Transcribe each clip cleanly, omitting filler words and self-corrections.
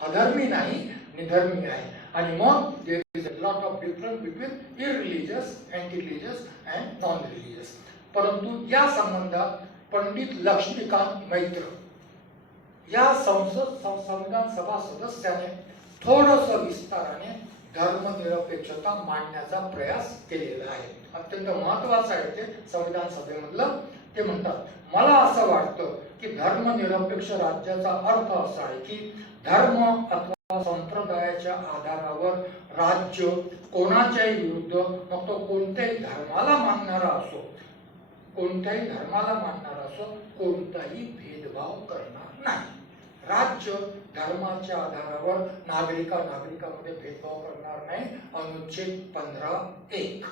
अधर्मी नाही, निधर्मी आहे. आणि मग there is a lot of difference between irreligious, anti religious and non religious. परंतु या संबंधात पंडित लक्ष्मीकांत मैत्र या संविधान सभा सदस्याने थोडस विस्ताराने धर्मनिरपेक्षता मांडण्याचा प्रयास केलेला आहे. अत्यंत महत्वाचं आहे ते संविधान सभेमधलं. ते म्हणतात, मला असं वाटतं की धर्मनिरपेक्ष राज्याचा अर्थ असा आहे की धर्म अथवा संप्रदायाच्या आधारावर राज्य कोणाच्याही विरुद्ध, मग तो कोणत्याही धर्माला मानणारा असो, कोणत्याही धर्माला मानणारा असो, कोणताही भेदभाव करणार नाही. राज्य धर्माच्या आधारावर नागरिकांमध्ये भेदभाव करणार नाही. अनुच्छेद 15(1).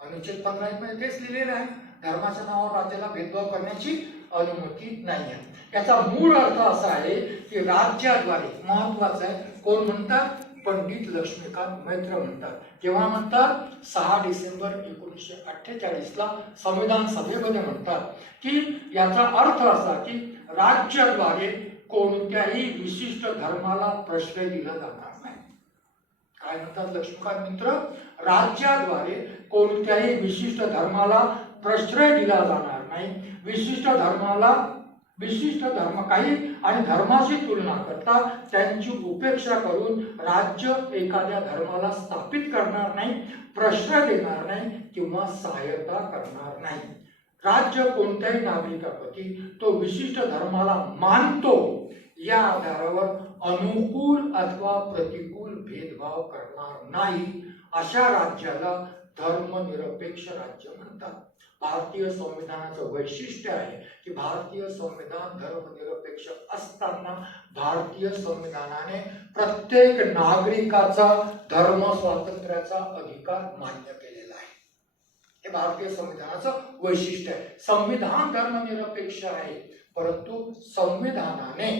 अनुच्छेद 15(1) मध्ये तेच लिहिलेलं आहे, धर्माच्या नावावर राज्याला भेदभाव करण्याची अनुमती नाही आहे. याचा मूळ अर्थ असा आहे की राज्याद्वारे, महत्वाचं आहे, कोण म्हणतात? पंडित लक्ष्मीकांत मैत्र म्हणतात. जेव्हा म्हणतात 6 डिसेंबर 1948 ला संविधान सभेमध्ये म्हणतात की याचा अर्थ असा की राज्याद्वारे कोणत्याही विशिष्ट धर्माला प्रश्रय दिला जाणार नाही. काय म्हणतात लक्ष्मीकांत मित्र? राज्याद्वारे कोणत्याही विशिष्ट धर्माला प्रश्रय दिला जाणार नाही. विशिष्ट धर्म काही आणि धर्माची तुलना करता त्यांची उपेक्षा करून राज्य एखाद्या धर्माला स्थापित करणार नाही, प्रश्रय देणार नाही किंवा सहायता करणार नाही. राज्य कोणत्याही नागरिकाप्रती तो विशिष्ट धर्माला मानतो या आधारावर अनुकूल अथवा प्रतिकूल भेदभाव करणार नाही. अशा राज्याला धर्मनिरपेक्ष राज्य म्हणतात. भारतीय संविधानाचं वैशिष्ट्य आहे की भारतीय संविधान धर्मनिरपेक्ष असताना भारतीय संविधानाने प्रत्येक नागरिकाचा धर्म स्वातंत्र्याचा अधिकार मान्य केलेला आहे. हे भारतीय संविधानाचं वैशिष्ट्य आहे. संविधान धर्मनिरपेक्ष आहे, परंतु संविधानाने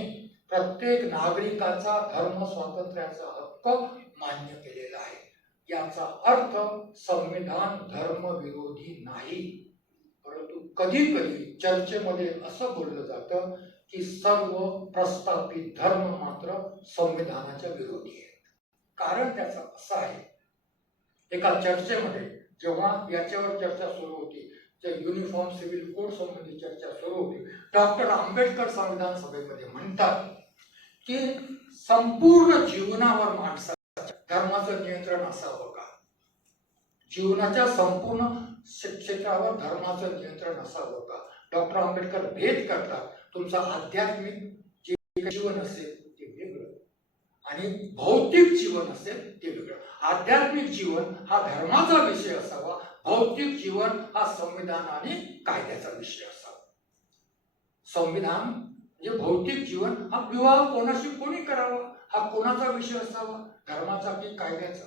प्रत्येक नागरिकाचा धर्म स्वातंत्र्याचा हक्क मान्य केलेला आहे. याचा अर्थ संविधान धर्मविरोधी नाही. परंतु कधी कधी चर्चेमध्ये असं बोललं जातं की सर्व प्रस्थापित धर्म मात्र संविधानाच्या विरोधी आहेत. कारण त्याचं असं आहे, एका चर्चेमध्ये जेव्हा याच्यावर चर्चा सुरू होती, युनिफॉर्म सिव्हिल कोड संबंधी चर्चा सुरू होती, डॉक्टर आंबेडकर संविधान सभेमध्ये म्हणतात की संपूर्ण जीवनावर माणसाच्या धर्माचं नियंत्रण असावं का? जीवनाच्या संपूर्ण क्षेत्रावर धर्माचं नियंत्रण असावं का? डॉक्टर आंबेडकर भेद करतात. तुमचं आध्यात्मिक जे जीवन असेल ते वेगळं आणि भौतिक जीवन असेल ते वेगळं. आध्यात्मिक जीवन हा धर्माचा विषय असावा, भौतिक जीवन हा संविधान आणि कायद्याचा विषय असावा. संविधान म्हणजे भौतिक जीवन हा विवाह कोणाशी कोणी करावा हा कोणाचा विषय असावा, धर्माचा की कायद्याचा?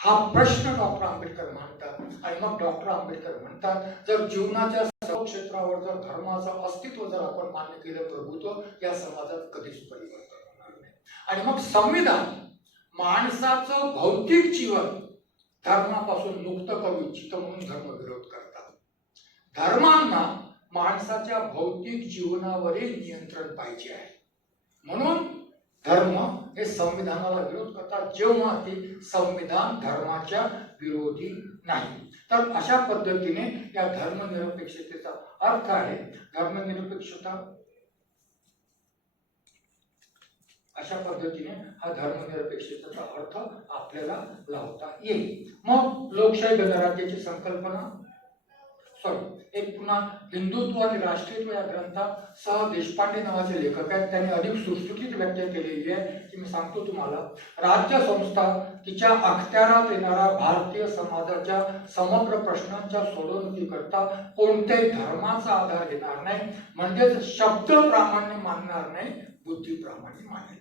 हा प्रश्न डॉक्टर आंबेडकर मांडतात. आणि मग डॉक्टर आंबेडकर म्हणतात, जर जीवनाच्या सर्व क्षेत्रावर जर धर्माचं अस्तित्व जर आपण मान्य केलं प्रभुत्व, या समाजात कधीच परिवर्तन होणार नाही. आणि मग संविधान माणसाचं भौतिक जीवन धर्मापासून मुक्त करू इच्छितं म्हणून धर्मविरोध करतात. धर्मांना माणसाच्या भौतिक जीवनावरील नियंत्रण पाहिजे आहे, म्हणून धर्म हे संविधानाला विरोध करतात, जेव्हा ते संविधान धर्माच्या विरोधी नाही. तर अशा पद्धतीने या धर्मनिरपेक्षतेचा अर्थ आहे. धर्मनिरपेक्षता अशा पद्धतीने हा धर्मनिरपेक्षतेचा अर्थ आपल्याला लावता येईल. मग लोकशाही गणराज्याची संकल्पना एक पुन्हा हिंदुत्व आणि राष्ट्रीयत्व या ग्रंथात सह देशपांडे नावाचे लेखक आहेत, त्यांनी अधिक सुटसुटीत व्याख्या केलेली आहे की मी सांगतो तुम्हाला. राज्य संस्था तिच्या अखत्यारात येणाऱ्या भारतीय समाजाच्या समग्र प्रश्नांच्या सोडवणुकीकरता कोणत्याही धर्माचा आधार घेणार नाही, म्हणजेच शब्द प्रामाण्य मानणार नाही, बुद्धी प्रामाण्य मानेल.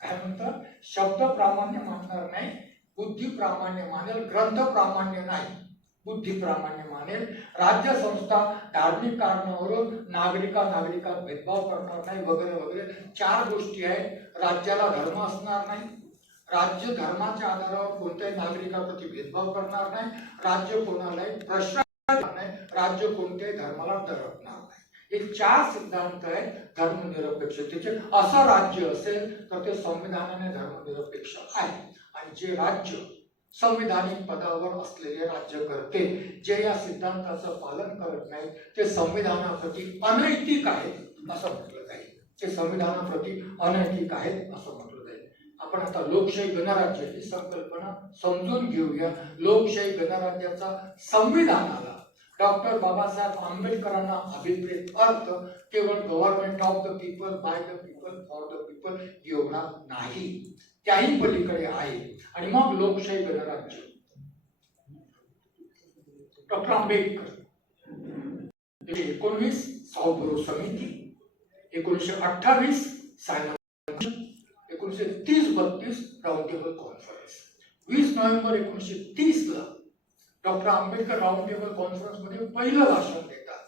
काय म्हणतात? शब्द प्रामाण्य मानणार नाही, बुद्धी प्रामाण्य मानेल, ग्रंथ प्रामाण्य नाही, बुद्धी प्रामाण्य मानेल. राज्य संस्था धार्मिक कारणावरून नागरिकात भेदभाव करणार नाही, वगैरे वगैरे 4 गोष्टी आहेत. राज्याला धर्म असणार नाही, राज्य धर्माच्या आधारावर कोणत्याही नागरिकाप्रती भेदभाव करणार नाही, राज्य कोणालाही प्रश्न करणार नाही, राज्य कोणत्याही धर्माला दरकणार नाही. हे 4 सिद्धांत आहेत धर्मनिरपेक्षतेचे. असं राज्य असेल तर ते संविधानाने धर्मनिरपेक्ष आहे. आणि जे राज्य संविधानिक पदावर असलेले राज्यकर्ते जे या सिद्धांताचं पालन करत नाहीत ते संविधानाप्रती अनैतिक आहेत असं म्हटलं जाईल. ते संविधानाप्रती अनैतिक आहेत असं म्हटलं जाईल. आपण आता लोकशाही गणराज्य ही संकल्पना समजून घेऊया. लोकशाही गणराज्याचा संविधानाला डॉक्टर बाबासाहेब आंबेडकरांना अभिप्रेत अर्थ केवळ government of the people, by the people, for the people एवढा नाही, त्याही पलीकडे आहे. आणि मग लोकशाही गणराज्य डॉक्टर आंबेडकर 19 सावभरो समिती, 1928 Simon, 1930-32 round table conference. 20 November 1930 ला doctor Ambedkar round table conference मध्ये पहिलं भाषण देतात.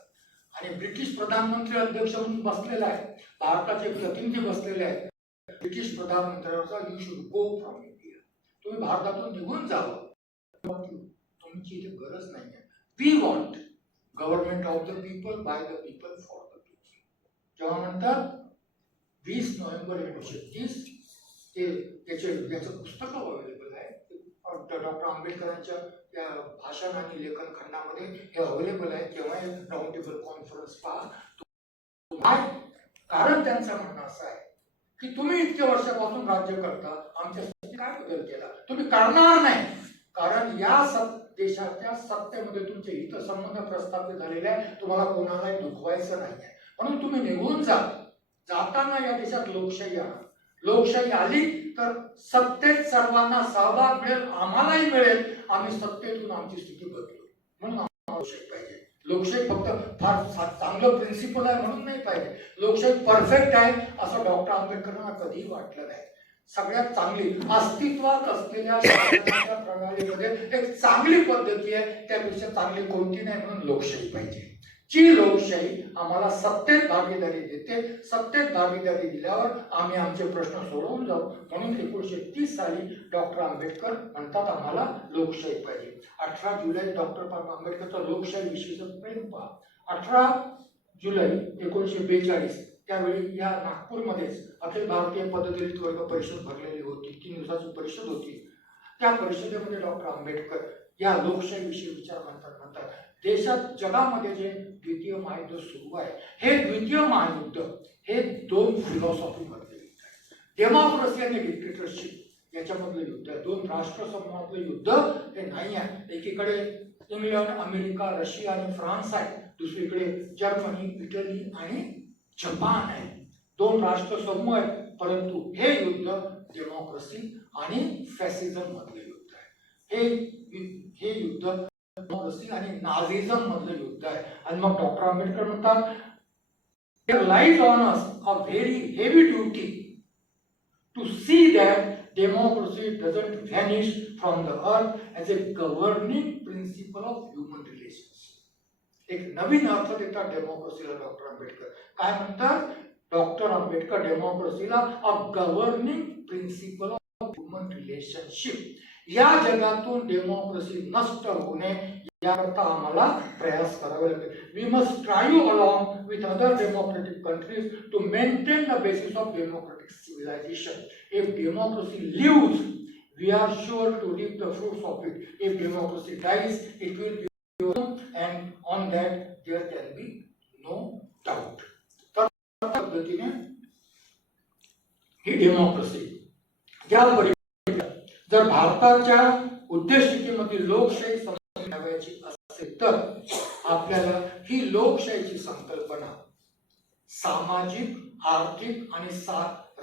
आणि ब्रिटिश प्रधानमंत्री अध्यक्ष म्हणून बसलेला आहे, भारताचे प्रतिनिधी बसलेले आहेत. ब्रिटिश प्रधानमंत्र्यांचा you should go from India, तुम्ही भारतातून निघून जावं, तुमची इथे गरज नाही आहे. We want government of the people, by the people, for the people. जेव्हा म्हणतात 20 नोव्हेंबर 1930 ते याचं पुस्तक अवेलेबल आहे डॉक्टर आंबेडकरांच्या त्या भाषण आणि लेखन खंडामध्ये हे अवेलेबल आहे. तेव्हा राऊंड टेबल कॉन्फरन्स पहा. कारण त्यांचं म्हणणं असं आहे की तुम्ही इतक्या वर्षापासून राज्य करता, आमच्यासाठी काय बदल केला? तुम्ही करणार नाही, कारण या देशाच्या सत्तेमध्ये तुमचे हितसंबंध प्रस्थापित झालेले आहे, तुम्हाला कोणालाही दुखवायचं नाहीये, म्हणून तुम्ही निघून जा. जाताना या देशात लोकशाही आणा. लोकशाही आली तर सत्तेत सर्वांना सहभाग मिळेल, आम्हालाही मिळेल, आम्ही सत्तेतून आमची स्थिती बदलू. म्हणून आम्हाला लोकशाही पाहिजे. लोकशाही फक्त फार चांगलं प्रिन्सिपल आहे म्हणून नाही पाहिजे, लोकशाही परफेक्ट आहे असं डॉक्टर आंबेडकरांना कधीही वाटलं नाही. सगळ्यात चांगली अस्तित्वात असलेल्या शासनाच्या प्रणालीमध्ये एक चांगली पद्धती आहे, त्यापेक्षा चांगली कोणती नाही, म्हणून लोकशाही पाहिजे. जी लोकशाही आम्हाला सत्तेत भागीदारी देते, सत्तेत भागीदारी दिल्यावर आम्ही आमचे प्रश्न सोडवून जाऊ. म्हणून 1930 साली डॉक्टर आंबेडकर म्हणतात आम्हाला लोकशाही पाहिजे. 18 जुलै डॉक्टर आंबेडकरचा लोकशाही विषयीचं प्रेम पहा. 18 जुलै 1942 त्यावेळी या नागपूरमध्येच अखिल भारतीय पददलित वर्ग परिषद भरलेली होती. 3 दिवसाची परिषद होती. त्या परिषदेमध्ये डॉक्टर आंबेडकर या लोकशाहीविषयी विचार म्हणतात देशात जगामध्ये जे द्वितीय महायुद्ध सुरू आहे, हे द्वितीय महायुद्ध हे 2 फिलॉसॉफी मधले युद्ध आहे. डेमोक्रेसी आणि डिक्टेटरशिप याच्यामधलं युद्ध आहे. 2 राष्ट्रसमूहातलं युद्ध हे नाही आहे. एकीकडे इंग्लंड, अमेरिका, रशिया आणि फ्रान्स आहे, दुसरीकडे जर्मनी, इटली आणि जपान आहे. 2 राष्ट्रसमूह आहेत, परंतु हे युद्ध डेमोक्रेसी आणि फॅसिझम मधलं युद्ध आहे. हे युद्ध डेमोक्रेसी आणि नाझिझम मधलं युद्ध आहे. आणि मग डॉक्टर आंबेडकर म्हणतात there lies on us a very heavy duty to see that democracy doesn't vanish from the earth as a governing principle of human relations. एक नवीन अर्थ देतात डेमोक्रेसीला डॉक्टर आंबेडकर. काय म्हणतात डॉक्टर आंबेडकर डेमोक्रेसीला a governing principle of human relationship. या जगातून democracy नष्ट होणे याकरता आम्हाला प्रयास करावे लागेल. We must strive along with other democratic countries to maintain the basis of democratic civilisation. If democracy lives we are sure to reap the fruits of it. If democracy dies it will be and on that there can be no doubt. तर पद्धतीने ही democracy ज्या जर भारताच्या उद्देशिकेमध्ये लोकशाही समजून घ्यायची असेल तर आपल्याला ही लोकशाहीची संकल्पना सामाजिक, आर्थिक आणि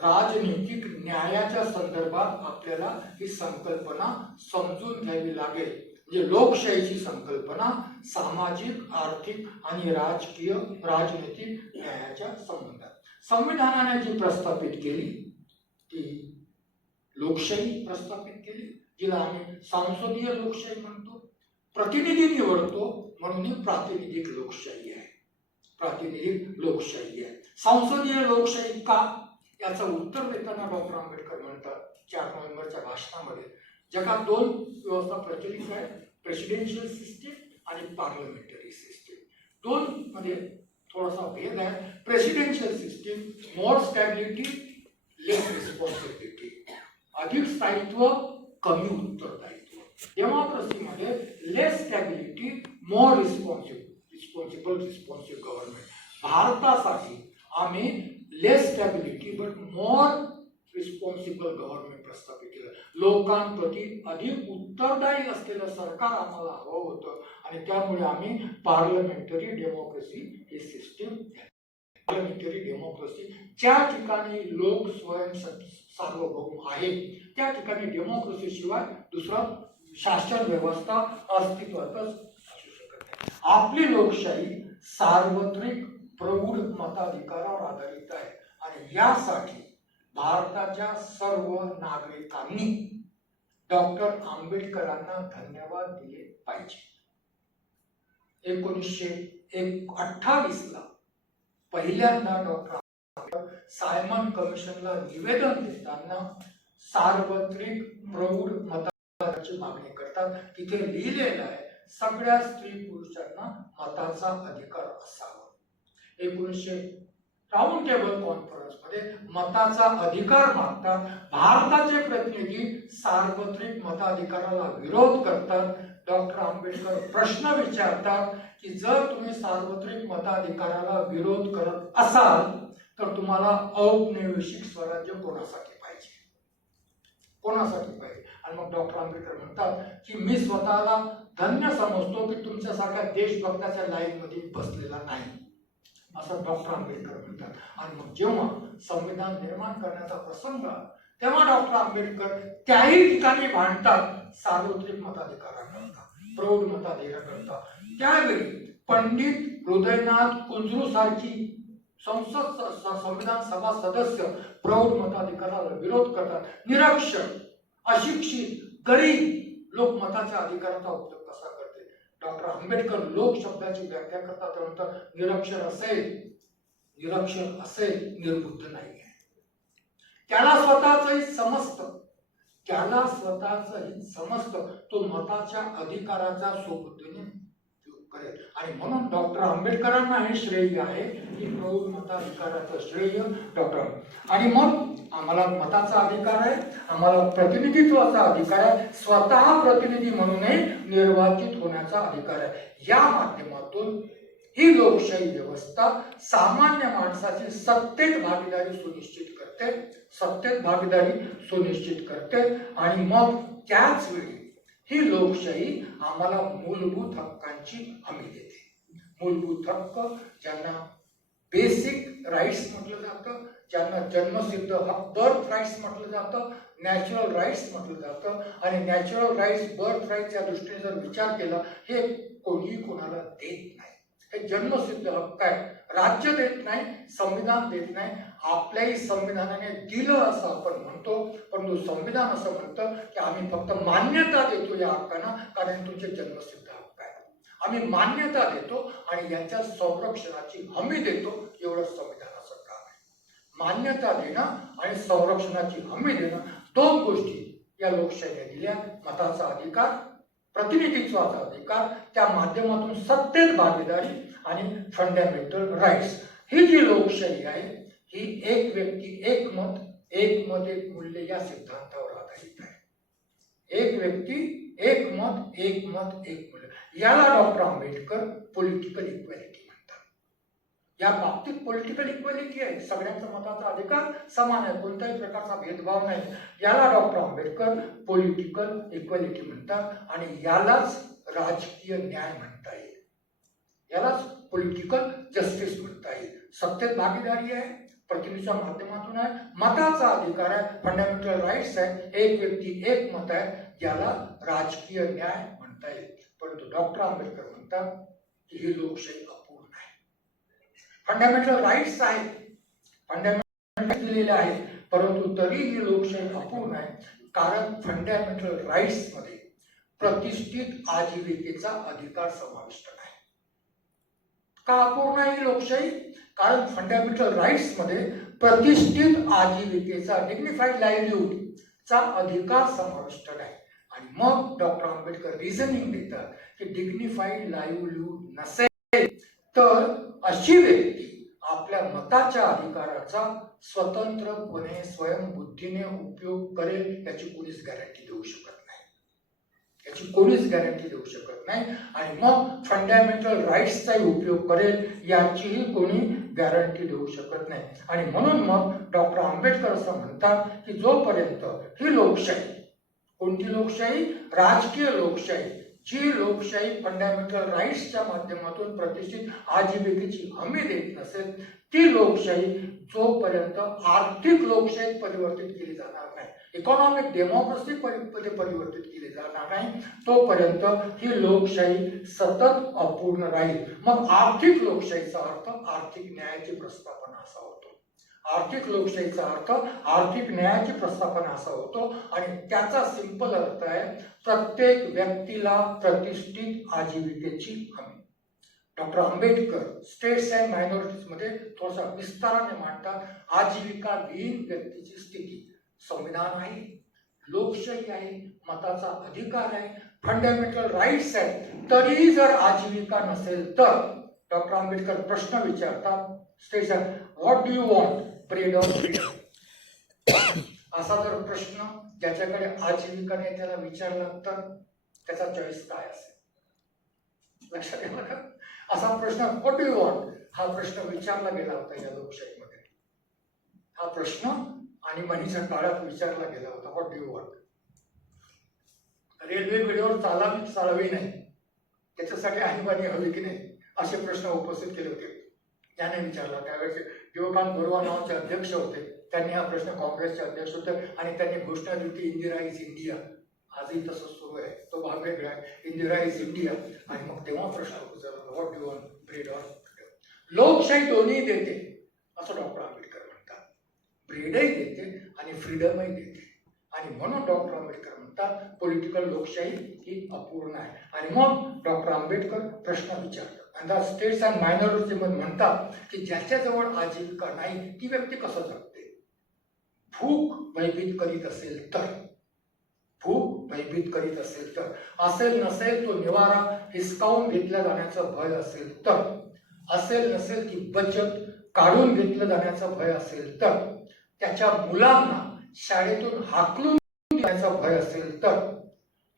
राजनीतिक न्यायाच्या संदर्भात आपल्याला ही संकल्पना समजून घ्यावी लागेल. म्हणजे लोकशाहीची संकल्पना सामाजिक, आर्थिक आणि राजनीतिक न्यायाच्या संबंधात संविधानाने जी प्रस्थापित केली ती लोकशाही प्रस्थापित केली, जिला आम्ही संसदीय लोकशाही म्हणतो. प्रतिनिधी निवडतो म्हणून ही प्रातिनिधिक लोकशाही आहे. प्रातिनिधिक लोकशाही आहे. संसदीय लोकशाही का, याचं उत्तर देताना डॉक्टर आंबेडकर म्हणतात 4 नोव्हेंबरच्या भाषणामध्ये जगात 2 व्यवस्था प्रचलित आहेत, प्रेसिडेन्शियल सिस्टीम आणि पार्लमेंटरी सिस्टीम. 2 मध्ये थोडासा भेद आहे. Presidential system more stability less responsibility, अधिक स्थायित्व कमी उत्तरदायित्व. डेमोक्रेसीमध्ये less stability more responsible government. भारतासाठी आम्ही less stability but more responsible government प्रस्थापित केलं. लोकांप्रती अधिक उत्तरदायी असलेलं सरकार आम्हाला हवं होतं आणि त्यामुळे आम्ही पार्लमेंटरी डेमोक्रेसी ही सिस्टीम. पार्लमेंटरी डेमोक्रेसी ज्या ठिकाणी लोक स्वयं सार्वभौम आहे त्या ठिकाणी डेमोक्रेसी शिवाय दुसरं शासन व्यवस्था अस्तित्वातच असू शकत नाही. आपली लोकशाही सार्वत्रिक प्रौढ मताधिकारावर आधारित आहे आणि यासाठी भारताच्या सर्व नागरिकांनी डॉक्टर आंबेडकरांना धन्यवाद दिले पाहिजे. 1928 ला पहिल्यांदा डॉक्टर आंबेडकर सायमन कमिशनला निवेदन देताना सार्वत्रिक प्रौढ मताधिकाराची मागणी करतात. तिथे लिहिलेलं आहे सगळ्या स्त्री पुरुषांना मताचा अधिकार असावा. 1900 राऊंड टेबल कॉन्फरन्स मध्ये मताचा अधिकार मागतात. भारताचे प्रतिनिधी सार्वत्रिक मताधिकाराला विरोध करतात. डॉक्टर आंबेडकर प्रश्न विचारतात की जर तुम्ही सार्वत्रिक मताधिकाराला विरोध करत असाल तर तुम्हाला औपनिवेशिक स्वराज्य कोणासाठी पाहिजे, कोणासाठी पाहिजे. आणि मग डॉक्टर आंबेडकर म्हणतात की मी स्वतःला धन्य समजतो की तुमच्यासारख्या देशभक्ताच्या लाईन मध्ये बसलेला नाही, असं डॉक्टर आंबेडकर म्हणतात. आणि मग जेव्हा संविधान निर्माण करण्याचा प्रसंग तेव्हा डॉक्टर आंबेडकर त्याही ठिकाणी भांडतात सार्वत्रिक मताधिकाराकरता, प्रौढ मताधिकाराकरता. त्यावेळी पंडित हृदयनाथ कुंजरू सारखी संविधान सभा सदस्य प्रौढ मताधिकाराला विरोध करतात. निरक्षर, अशिक्षित, गरीब लोक मताच्या अधिकाराचा उपयोग कसा करते. डॉक्टर आंबेडकर लोक शब्दाची व्याख्या करतात. त्यानंतर निरक्षर असेल निर्बुद्ध नाही आहे. त्याला स्वतःच समजतं, तो मताच्या अधिकाराचा सोबतीने करेल. आणि म्हणून डॉक्टर आंबेडकरांना हे श्रेय आहे की प्रौढ मताधिकाराचं श्रेय डॉक्टर. आणि मग आम्हाला मताचा अधिकार आहे, आम्हाला प्रतिनिधित्वाचा अधिकार आहे, स्वतः प्रतिनिधी म्हणूनही निर्वाचित होण्याचा अधिकार आहे. या माध्यमातून ही लोकशाही व्यवस्था सामान्य माणसाची सत्तेत भागीदारी सुनिश्चित करते. आणि मग त्याच वेळी ही लोकशाही आम्हाला मूलभूत हक्कांची हमी देते. मूलभूत हक्क ज्यांना बेसिक राईट्स म्हटलं जातं, ज्यांना जन्मसिद्ध हक्क बर्थ राईट्स म्हटलं जातं, नॅचरल राईट्स म्हटलं जातं. आणि नॅचरल राईट्स, बर्थ राईट्स या दृष्टीने जर विचार केला हे कोणीही कोणाला देत नाही. हे जन्मसिद्ध हक्क आहे. राज्य देत नाही, संविधान देत नाही. आपल्याही संविधानाने दिलं असं आपण म्हणतो, परंतु संविधान असं म्हणतं की आम्ही फक्त मान्यता देतो या हक्कांना, कारण तुमचे जन्मसिद्ध हक्क आहे. आम्ही मान्यता देतो आणि यांच्या संरक्षणाची हमी देतो, एवढं संविधानाचं काम आहे. मान्यता देणं आणि संरक्षणाची हमी देणं, दोन गोष्टी या लोकशाहीने दिल्या. मताचा अधिकार, प्रतिनिधित्वाचा अधिकार, त्या माध्यमातून सत्तेत भागीदारी आणि फंडामेंटल राईट्स. ही जी लोकशाही आहे ही एक व्यक्ती एक मत, एक मूल्य या सिद्धांतावर आधारित आहे. एक व्यक्ती एक मत, एक मूल्य. याला डॉक्टर आंबेडकर पॉलिटिकल इक्वॅलिटी म्हणतात. या बाबतीत पॉलिटिकल इक्वॅलिटी आहे, सगळ्यांचा मताचा अधिकार समान आहे, कोणत्याही प्रकारचा भेदभाव नाही. याला डॉक्टर आंबेडकर पॉलिटिकल इक्वॅलिटी म्हणतात आणि यालाच राजकीय न्याय म्हणता येईल, यालाच पॉलिटिकल जस्टिस म्हणता येईल. सत्तेत भागीदारी आहे, प्रतिनिधीच्या माध्यमातून आहे, मताचा अधिकार आहे, फंडामेंटल राईट्स आहे, एक व्यक्ती एक मत आहे, याला राजकीय न्याय म्हणता येईल. परंतु डॉक्टर आंबेडकर म्हणतात की ही लोकशाही अपूर्ण आहे. फंडामेंटल राईट्स आहेत, फंडामेंटल दिलेले आहेत, परंतु तरी ही लोकशाही अपूर्ण आहे. कारण फंडामेंटल राईट्स मध्ये प्रतिष्ठित आजीविकेचा अधिकार समाविष्ट नाही. का अपूर्ण आहे ही लोकशाही? कारण फंडामेंटल राईट्स मध्ये प्रतिष्ठित आजीविकेचा, डिग्निफाईड लाईव्हलीहूड चा अधिकार समाविष्ट नाही. आणि मग डॉक्टर आंबेडकर रिझनिंग देतात की डिग्निफाईड लाईव्हलीहूड नसेल तर अशी व्यक्ती आपल्या मताच्या अधिकाराचा स्वतंत्रपणे स्वयंबुद्धीने उपयोग करेल याची कोणीच गॅरंटी देऊ शकत नाही, याची कोणीच गॅरंटी देऊ शकत नाही. आणि मग फंडामेंटल राईट्सचाही उपयोग करेल याचीही कोणी गॅरंटी देऊ शकत नाही. आणि म्हणून मग डॉक्टर आंबेडकर असं म्हणतात की जोपर्यंत ही लोकशाही, कोणती लोकशाही? राजकीय लोकशाही, जी लोकशाही फंडामेंटल राईट्सच्या माध्यमातून प्रतिष्ठित आजीविकेची हमी देत नसेल, ती लोकशाही जोपर्यंत आर्थिक लोकशाहीत परिवर्तित केली जाणार नाही, इकॉनॉमिक डेमोक्रेसी मध्ये परिवर्तित केली जाणार नाही, तोपर्यंत ही लोकशाही सतत अपूर्ण राहील. मग आर्थिक लोकशाहीचा अर्थ आर्थिक न्यायाची प्रस्थापना असा होतो. आर्थिक लोकशाहीचा अर्थ आर्थिक न्यायाची प्रस्थापना असा होतो. आणि त्याचा सिंपल अर्थ आहे प्रत्येक व्यक्तीला प्रतिष्ठित आजीविकेची हमी. Doctor Ambedkar states and minorities मध्ये थोडासा विस्ताराने मांडतात, आजीविका विहीन व्यक्तीची स्थिती. संविधान आहे, लोकशाही आहे, मताचा अधिकार आहे, फंडामेंटल राईट्स आहेत, तरीही जर आजीविका नसेल तर डॉक्टर आंबेडकर प्रश्न विचारतात, states what do you want, bread or freedom? असा जर प्रश्न ज्याच्याकडे आजीविका नाही त्याला विचारला तर त्याचा चॉईस काय असेल? लक्षात घ्या बघा, असा प्रश्न व्हॉट डू यू वॉन्ट हा प्रश्न विचारला गेला होता या लोकशाहीमध्ये. हा प्रश्न आणीबाणीच्या काळात विचारला गेला होता, what do you want. Railway वेळेवर चालावी चालावी नाही त्याच्यासाठी आणीबाणी हवी की नाही असे प्रश्न उपस्थित केले होते. त्याने विचारला. त्यावेळेस युवकांत बरुआ नावाचे अध्यक्ष होते, त्यांनी हा प्रश्न, काँग्रेसचे अध्यक्ष होते, आणि त्यांनी घोषणा दिली होती इंदिरा इज इंडिया. आजही तसं सुरू आहे, तो भाग वेगळा आहे, इंदिरा इज इंडिया. आणि मग तेव्हा प्रश्न विचारला what do want, bread or freedom. लोकशाही दोन्ही देते असं डॉक्टर आंबेडकर म्हणतात, ब्रेडही देते आणि फ्रीडमही देते. आणि म्हणून डॉक्टर आंबेडकर म्हणतात पॉलिटिकल लोकशाही ही अपूर्ण आहे. आणि मग डॉक्टर आंबेडकर प्रश्न विचारतात. आणि स्टेट्स अँड मायनॉरिटी मध्ये म्हणतात की ज्याच्याजवळ आजीविका नाही ती व्यक्ती कसं जगते? भूक भयभीत करीत असेल तर, भूक भयभीत करीत असेल तर, असेल नसेल तो निवारा हिसकावून घेतला जाण्याचा भय असेल तर, असेल नसेल ती बचत काढून घेतलं जाण्याचा भय असेल तर, त्याच्या मुलांना शाळेतून हाकलून देण्याचा भय असेल तर,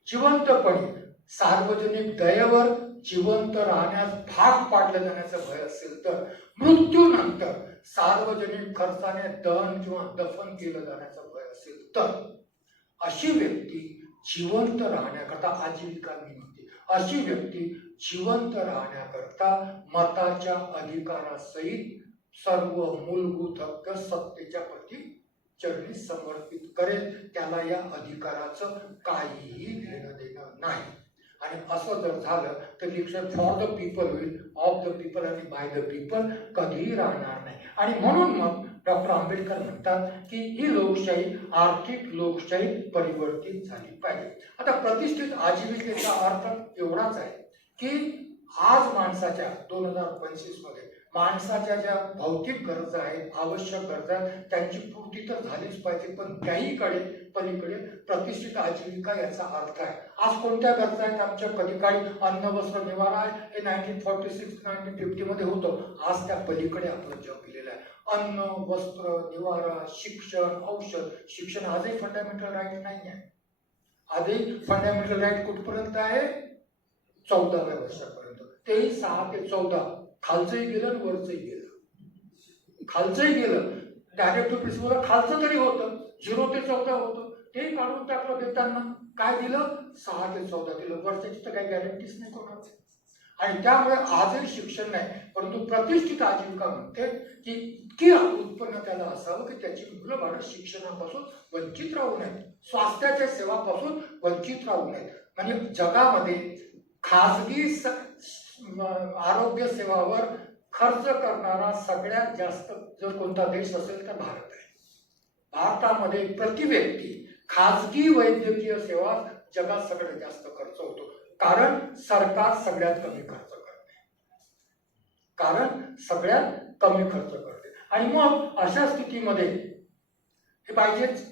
जिवंतपणे सार्वजनिक दयेवर जिवंत राहण्यास भाग पाडलं जाण्याचा भय असेल तर, मृत्यूनंतर सार्वजनिक खर्चाने दहन किंवा दफन केलं जाण्याचा भय असेल तर, अशी व्यक्ती जिवंत राहण्याकरता, आजीविका मी म्हणते, अशी व्यक्ती जिवंत राहण्याकरता मताच्या अधिकारासहित सर्व मूलभूत हक्क सत्तेच्या प्रती चरणी समर्पित करेल. त्याला या अधिकाराचं काहीही घेणं देणं नाही. आणि असं जर झालं तर इलेक्शन फॉर द पीपल होईल, ऑफ द पीपल आणि बाय द पीपल कधीही राहणार नाही. आणि म्हणून मग डॉक्टर आंबेडकर म्हणतात की ही लोकशाही आर्थिक लोकशाही परिवर्तित झाली पाहिजे. आता प्रतिष्ठित आजीविकेचा अर्थ एवढाच आहे की आज माणसाच्या 2025 मध्ये माणसाच्या ज्या भौतिक गरजा आहेत, आवश्यक गरजा आहेत, त्यांची पूर्ती तर झालीच पाहिजे, पण त्याहीकडे पलीकडे प्रतिष्ठित आजीविका याचा अर्थ आहे. आज कोणत्या गरजा आहेत आमच्या? कधी काळी अन्न वस्त्र निवारा आहे, हे 1946-1950 मध्ये होतं. आज त्या पलीकडे आपलं जग गेलेलं आहे. अन्न वस्त्र निवारा, शिक्षण, औषध. शिक्षण आजही फंडामेंटल राईट नाही आहे. आजही फंडामेंटल राईट कुठपर्यंत आहे? 14व्या वर्षापर्यंत. तेही 6 ते 14. खालचंही गेलं आणि वरचंही गेलं. खालचंही गेलं, डायरेक्ट टू प्रिन्सिपल खालचं तरी होतं, 0 ते 14 होतं, ते काढून टाकलं. देताना काय दिलं? 6 ते 14 दिलं. वर्षाची तर काही गॅरंटीच नाही कोणाची. आणि त्यामुळे आजही शिक्षण नाही, परंतु प्रतिष्ठित आजीविका म्हणते की इतकी उत्पन्न त्याला असावं की त्याची मुलं बाळं शिक्षणापासून वंचित राहू नयेत, स्वास्थ्याच्या सेवापासून वंचित राहू नयेत. म्हणजे जगामध्ये खाजगी आरोग्य सेवावर खर्च करणारा सगळ्यात जास्त जर कोणता देश असेल तर भारत आहे. भारतामध्ये प्रति व्यक्ती खाजगी वैद्यकीय सेवा जगात सगळ्यात जास्त खर्च होतो, कारण सरकार सगळ्यात कमी खर्च करते. कारण सगळ्यात कमी खर्च करते. आणि मग अशा स्थितीमध्ये हे पाहिजेच,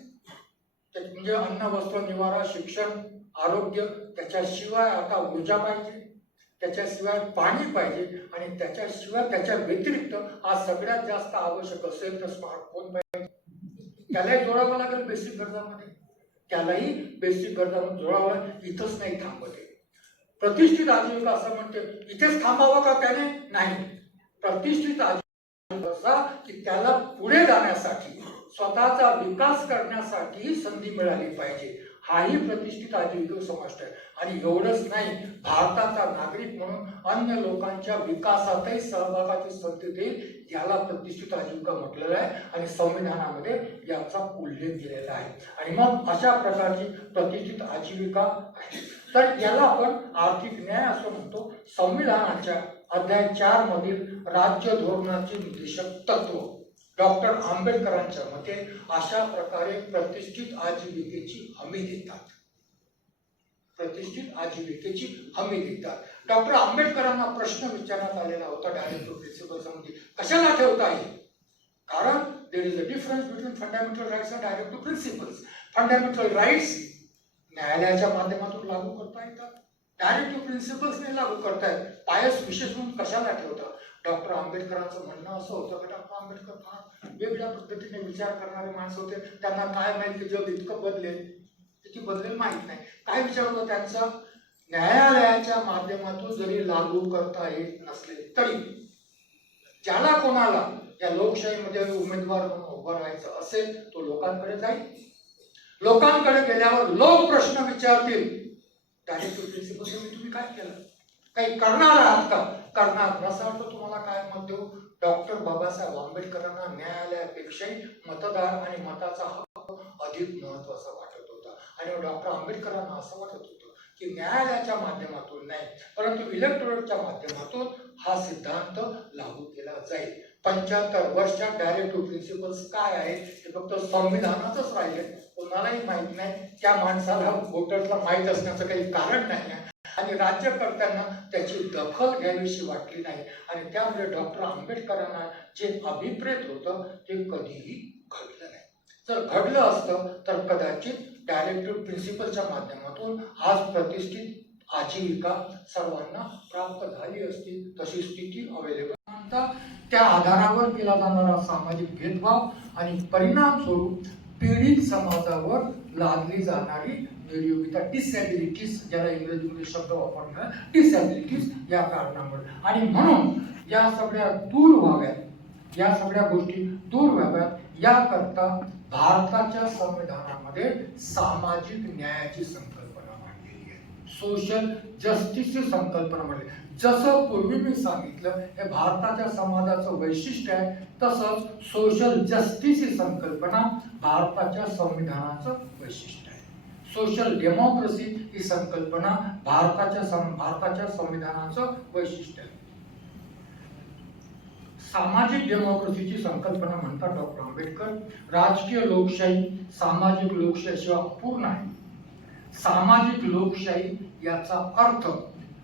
म्हणजे अन्न वस्त्र निवारा शिक्षण आरोग्य, त्याच्याशिवाय आता ऊर्जा पाहिजे. त्याच्याशिवाय पाणी पाहिजे आणि त्याच्याशिवाय त्याच्या व्यतिरिक्त आज सगळ्यात जास्त आवश्यक असेल तर स्मार्टफोन पाहिजे. त्यालाही जोडावं लागेल बेसिक गरजामध्ये, त्यालाही बेसिक गरजामध्ये जोडावं. इथंच नाही थांबत आहे. प्रतिष्ठित आजीविका असं म्हणते, इथेच थांबावं का त्याने? नाही. प्रतिष्ठित आजीविका की त्याला पुढे जाण्यासाठी, स्वतःचा विकास करण्यासाठी संधी मिळाली पाहिजे, हाही प्रतिष्ठित आजीविका समाविष्ट आहे. आणि एवढंच नाही, भारताचा नागरिक म्हणून अन्य लोकांच्या विकासातही सहभागाची संधी देईल, याला प्रतिष्ठित आजीविका म्हटलेलं आहे आणि संविधानामध्ये याचा उल्लेख केलेला आहे. आणि मग अशा प्रकारची प्रतिष्ठित आजीविका आहे. तर याला आपण आर्थिक न्याय असं म्हणतो. संविधानाच्या अध्याय 4 मधील राज्य धोरणाचे निर्देशक तत्व डॉक्टर आंबेडकरांच्या मते अशा प्रकारे प्रतिष्ठित आजीविकेची हमी देतात. प्रतिष्ठित आजीविकेची हमी देतात. डॉक्टर आंबेडकरांना प्रश्न विचारण्यात आलेला होता डायरेक्टिव्ह प्रिन्सिपल्स मध्ये, कशाला ठेवता येईल? कारण there is a difference between fundamental rights and directive principles. Fundamental rights न्यायालयाच्या माध्यमातून लागू करता येतात, डायरेक्टिव्ह प्रिन्सिपल्सने लागू करतायत. पायस विशेष म्हणून कशाला ठेवतात? डॉक्टर आंबेडकरांचं म्हणणं असं होतं की डॉक्टर आंबेडकर फार वेगळ्या पद्धतीने विचार करणारे माणसं होते. त्यांना काय माहिती जग इतकं बदलेल, किती बदलेल माहित नाही. काय विचार होता त्यांचा? न्यायालयाच्या माध्यमातून जरी लागू करता येत नसले तरी ज्याला कोणाला या लोकशाहीमध्ये उमेदवार म्हणून उभं राहायचं असेल तो लोकांकडे जाईल. लोकांकडे गेल्यावर लोक प्रश्न विचारतील, डायरेक्टिव्ह प्रिन्सिपल तुम्ही काय केलं, काही करणार आहात का? करणार नसाल तर तुम्हाला काय मत देऊ? डॉक्टर बाबासाहेब आंबेडकरांना न्यायालयापेक्षाही मतदार आणि मताचा हक्क अधिक महत्वाचा वाटत होता. आणि डॉक्टर आंबेडकरांना असं वाटत होतं की न्यायालयाच्या माध्यमातून नाही परंतु इलेक्टोरेटच्या माध्यमातून हा सिद्धांत लागू केला जाईल. 75 वर्षात डायरेक्टिव्ह प्रिन्सिपल्स काय आहे हे फक्त संविधानातच राहिले, कोणालाही माहित नाही. त्या माणसाला वोटर्सला माहीत असण्याचं काही कारण नाही आणि राज्यकर्त्यांना त्याची दखल घ्यावीशी वाटली नाही. आणि त्यामुळे डॉक्टर आंबेडकरांना जे अभिप्रेत होतं ते कधीही घडलं नाही. जर घडलं असतं तर कदाचित डायरेक्टिव्ह प्रिन्सिपलच्या माध्यमातून आज प्रतिष्ठित आजीविका सर्वांना प्राप्त झाली असती. तशी स्थिती अवेलेबल त्या आधारावर केला जाणारा सामाजिक भेदभाव आणि परिणाम स्वरूप पीडित समाजावर लादली जाणारी निरुगिता, डिसॅबिलिटीज, ज्याला इंग्रजीमध्ये शब्द वापरला डिसॅबिलिटीज, या कारणामुळे. आणि म्हणून या सगळ्या दूर व्हाव्यात, या सगळ्या गोष्टी दूर व्हाव्यात याकरता भारताच्या संविधानामध्ये सामाजिक न्यायाची संकल्पना मांडलेली आहे. सोशल जस्टिसची संकल्पना मांडली. जसं पूर्वी मी सांगितलं हे भारताच्या समाजाचं वैशिष्ट्य आहे, तसंच सोशल जस्टिस ही संकल्पना भारताच्या संविधानाचं वैशिष्ट्य आहे. सोशल डेमोक्रेसी ही संकल्पना भारताच्या संविधानाचं वैशिष्ट्य आहे. सामाजिक डेमोक्रेसीची संकल्पना म्हणतात डॉक्टर आंबेडकर, राजकीय लोकशाही सामाजिक लोकशाहीशिवाय अपूर्ण आहे. सामाजिक लोकशाही याचा अर्थ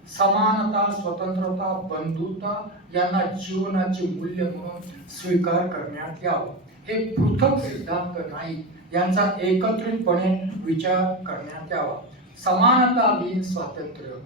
समानता, स्वतंत्रता, बंधुता यांना जीवनाचे मूल्य म्हणून स्वीकार करण्यात यावं. हे पृथक सिद्धांत नाही, यांचा एकत्रितपणे विचार करण्यात यावा. समानता बिन स्वातंत्र्य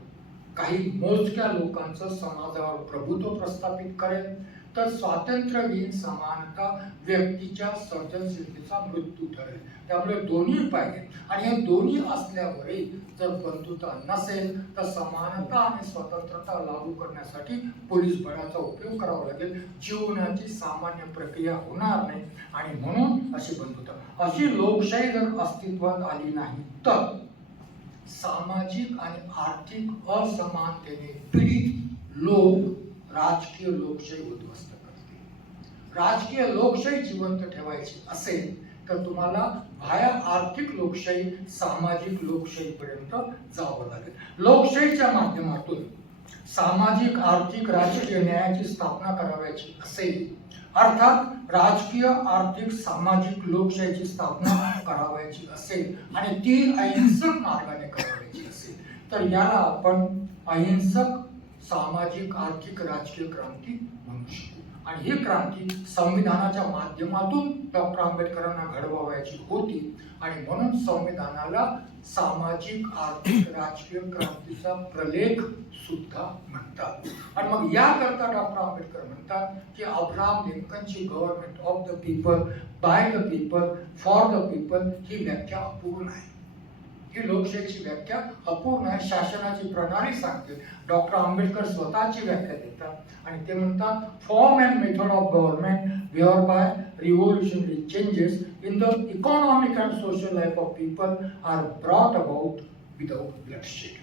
काही मोजक्या लोकांचं समाजावर प्रभुत्व प्रस्थापित करेल, तर स्वातंत्र्यहीन समानता व्यक्तीच्या सर्जनशीलतेचा मृत्यू ठरेल. त्यामुळे दोन्ही पाहिजे आणि हे दोन्ही असल्यावरही जर बंधुता नसेल तर समानता आणि स्वतंत्रता लागू करण्यासाठी पोलीस बळाचा उपयोग करावा लागेल. जीवनाची सामान्य प्रक्रिया होणार नाही आणि म्हणून अशी बंधुता, अशी लोकशाही जर अस्तित्वात आली नाही तर सामाजिक आणि आर्थिक असमानतेने पीडित लोक राजकीय लोकशाही उद्ध्वस्त करते. राजकीय लोकशाही जिवंत ठेवायची असेल तर तुम्हाला बाह्य आर्थिक लोकशाही सामाजिक लोकशाहीपर्यंत जावं लागेल. लोकशाहीच्या माध्यमातून सामाजिक आर्थिक राजकीय न्यायाची स्थापना करावयाची असेल, अर्थात राजकीय आर्थिक सामाजिक लोकशाहीची स्थापना करावयाची असेल आणि ती अहिंसक मार्गाने करावयाची असेल तर याला आपण अहिंसक सामाजिक आर्थिक राजकीय क्रांती म्हणू शकतो. आणि ही क्रांती संविधानाच्या माध्यमातून डॉक्टर आंबेडकरांना घडवायची होती आणि म्हणून संविधानाला सामाजिक आर्थिक राजकीय क्रांतीचा प्रलेख सुद्धा म्हणतात. आणि मग याकरता डॉक्टर आंबेडकर म्हणतात की अब्राहम लिंकनची government of the people by the people for the people ही व्याख्या अपूर्ण आहे. ही लोकशाहीची व्याख्या अपूर्ण आहे. शासनाची प्रणाली सांगते. डॉक्टर आंबेडकर स्वतःची व्याख्या देतात आणि ते म्हणतात form and method of government whereby revolutionary changes in the economic and social life of people are brought about without bloodshed.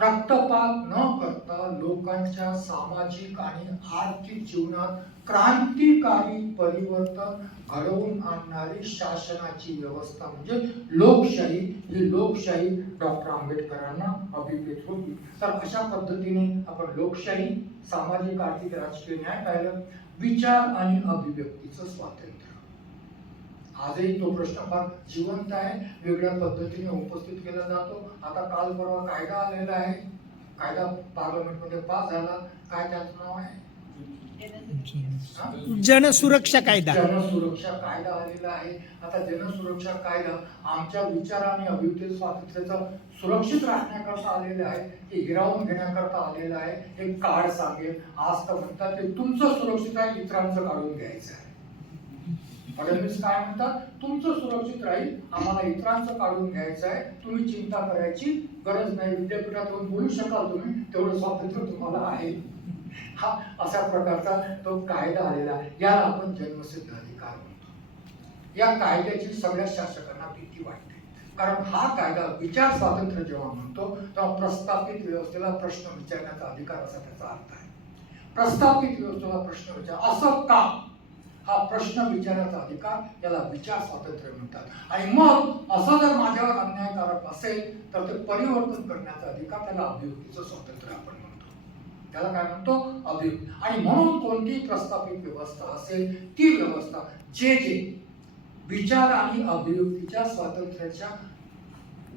रक्तपात न करता लोकांच्या सामाजिक आणि आर्थिक जीवनात क्रांतिकारी परिवर्तन घडवून आणणारी शासनाची व्यवस्था म्हणजे लोकशाही. ही लोकशाही डॉक्टर आंबेडकरांना अभिप्रेत होती. तर अशा पद्धतीने आपण लोकशाही, सामाजिक आर्थिक राजकीय न्याय पाहिलं, विचार आणि अभिव्यक्तीचं स्वातंत्र्य. आजही तो प्रश्न फार जिवंत आहे, वेगळ्या पद्धतीने उपस्थित केला जातो. आता काल परवा कायदा आलेला आहे, कायदा पार्लमेंटमध्ये पास झाला. काय त्याचं नाव आहे? जनसुरक्षा कायदा. जनसुरक्षा कायदा आलेला आहे. आता जनसुरक्षा कायदा आमच्या विचार आणि अभिव्यक्ती स्वातंत्र्याचं सुरक्षित राखण्याकरता आलेलं आहे की हिरावून घेण्याकरता आलेलं आहे. हे कार्ड सांगेल. आज तर म्हणतात की तुमचं सुरक्षित आहे, इतरांचं काढून घ्यायचं आहे. फडणवीस काय म्हणतात? तुमचं सुरक्षित राहील, आम्हाला इतरांचं काढून घ्यायचं आहे, तुम्ही चिंता करायची गरज नाही, विद्यापीठात येऊन बोलू शकाल तुम्ही, तेवढं स्वातंत्र्य तुम्हाला आहे. हा अशा प्रकारचा तो कायदा आलेला आहे. याला आपण जन्मसिद्ध अधिकार म्हणतो. या कायद्याची सगळ्या शासकांना भीती वाटते, कारण हा कायदा विचार स्वातंत्र्य जेव्हा म्हणतो तेव्हा प्रस्थापित व्यवस्थेला प्रश्न विचारण्याचा अधिकार असा त्याचा अर्थ आहे. प्रस्थापित व्यवस्थेला प्रश्न विचार असं का, हा प्रश्न विचारण्याचा अधिकार याला विचार स्वातंत्र्य म्हणतात. आणि मग असं जर माझ्यावर अन्यायकारक असेल तर ते परिवर्तन करण्याचा अधिकार त्याला अभिव्यक्तीचं स्वातंत्र्य आपण म्हणतो. त्याला काय म्हणतो? अभिव्यक्ती. आणि म्हणून कोणती प्रस्थापित व्यवस्था असेल ती व्यवस्था जे विचार आणि अभिव्यक्तीच्या स्वातंत्र्याच्या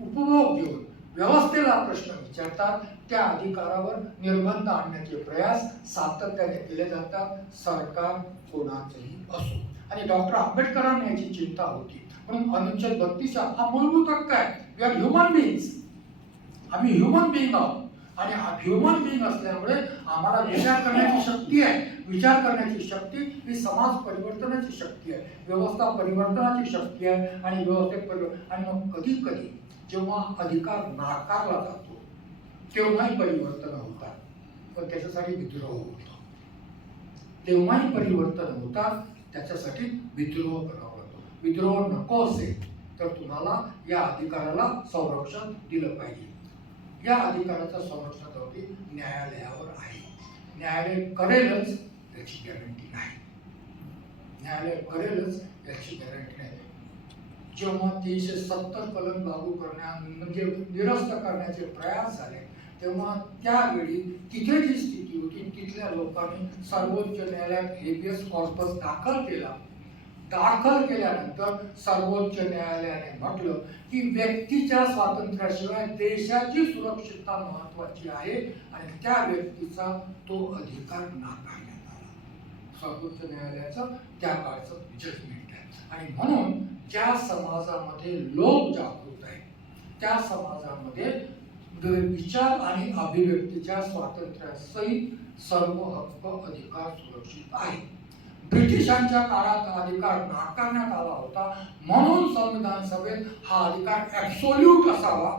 उपभोग घेऊन व्यवस्थेला प्रश्न विचारतात, त्या अधिकारावर निर्बंध आणण्याचे प्रयास सातत्याने केले जातात, सरकार कोणाचेही असो. आणि डॉक्टर आंबेडकरांना याची चिंता होती, म्हणून अनुच्छेद 32 हा मूलभूत हक्क आहे. वी आर ह्युमन बीइंग्स, आम्ही ह्युमन बीइंग आहोत आणि ह्युमन बीइंग असल्यामुळे आम्हाला विचार करण्याची शक्ती आहे. विचार करण्याची शक्ती ही समाज परिवर्तनाची शक्ती आहे, व्यवस्था परिवर्तनाची शक्ती आहे. आणि व्यवस्थेत आणि मग कधी कधी जेव्हा अधिकार नाकारला जातो तेव्हाही परिवर्तन होतात, पण त्याच्यासाठी विद्रोह होतो. तेव्हाही परिवर्तन होतात, त्याच्यासाठी विद्रोह करावा लागतो. विद्रोह नको असेल तर तुम्हाला या अधिकाराला संरक्षण दिलं पाहिजे. या अधिकाराच्या संरक्षणासाठी न्यायालयावर आहे. न्यायालय करेलच याची गॅरंटी नाही. न्यायालय करेलच याची गॅरंटी नाही. जेव्हा 370 कलम लागू म्हणजे निरस्त करण्याचे प्रयास झाले तेव्हा त्यावेळी तिथे जी स्थिती होती, तिथल्या लोकांनी सर्वोच्च न्यायालयात हेबियस कॉर्पस दाखल केला. दाखल केल्यानंतर सर्वोच्च न्यायालयाने म्हटलं की व्यक्तीच्या स्वातंत्र्याशिवाय देशाची सुरक्षितता महत्वाची आहे आणि त्या व्यक्तीचा तो अधिकार नाकारण्यात आला. सर्वोच्च न्यायालयाचं त्या काळचं जजमेंट आहे. आणि म्हणून ज्या समाजामध्ये लोक जागृत आहेत त्या समाजामध्ये विचार आणि अभिव्यक्तीच्या स्वातंत्र्यासहित सर्व हक्क अधिकार सुरक्षित आहे. ब्रिटिशांच्या काळात अधिकार नाकारण्यात आला होता, म्हणून संविधान सभेत हा अधिकार ऍब्सोल्यूट असावा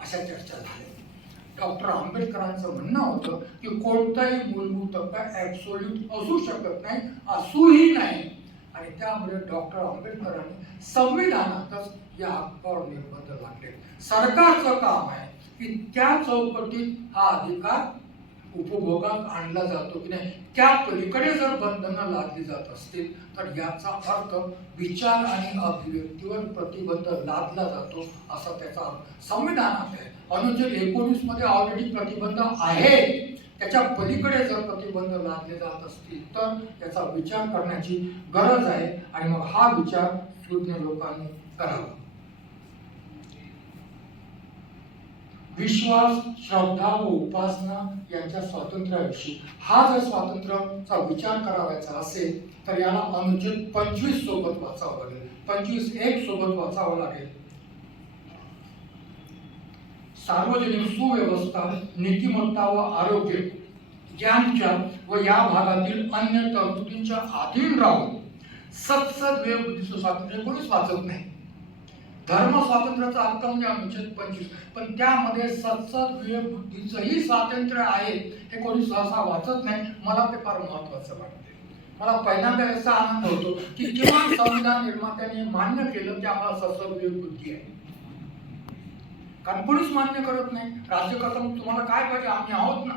अशा चर्चा झाल्या. डॉक्टर आंबेडकरांचं म्हणणं होतं की कोणताही मूलभूत हक्क ऍब्सोल्यूट असू शकत नाही, असूही नाही. आणि त्यामुळे डॉक्टर आंबेडकरांनी संविधानातच या हक्कावर निर्बंध लागले. सरकारचं काम आहे की त्या चौकटीत हा अधिकार उपभोगात आणला जातो की नाही, त्या पलीकडे जर बंधनं लादली जात असतील तर याचा अर्थ विचार आणि अभिव्यक्तीवर प्रतिबंध लादला जातो असा त्याचा अर्थ संविधानात आहे. अनुच्छेद 19 मध्ये ऑलरेडी प्रतिबंध आहे. त्याच्या पलीकडे जर प्रतिबंध लादले जात असतील तर त्याचा विचार करण्याची गरज आहे आणि मग हा विचार सुज्ञ लोकांनी करावा. विश्वास, श्रद्धा व उपासना यांच्या स्वातंत्र्याविषयी हा जर स्वातंत्र्याचा विचार करावायचा असेल तर याला अनुच्छेद 25 सोबत वाचावं लागेल, 25(1) सोबत वाचावं लागेल. सार्वजनिक सुव्यवस्था, नीतिमत्ता व आरोग्य यांच्या व या भागातील अन्य तरतुदींच्या अधीन राहून सत्सद बुद्धीचं स्वातंत्र्य कोणीच वाचत नाही. धर्म स्वातंत्र्याचा हक्क म्हणजे अनुच्छेद 25, पण त्यामध्ये सत्सद बुद्धीचंही स्वातंत्र्य आहे हे कोणी सहसा वाचत नाही. मला ते फार महत्वाचं वाटते. मला पहिल्यांदा याचा आनंद होतो की किमान संविधान निर्मात्याने मान्य केलं की आम्हाला सत्सद बुद्धी आहे. कारण कोणीच मान्य करत नाही. राज्यकर्ता मग तुम्हाला काय पाहिजे, आम्ही आहोत ना,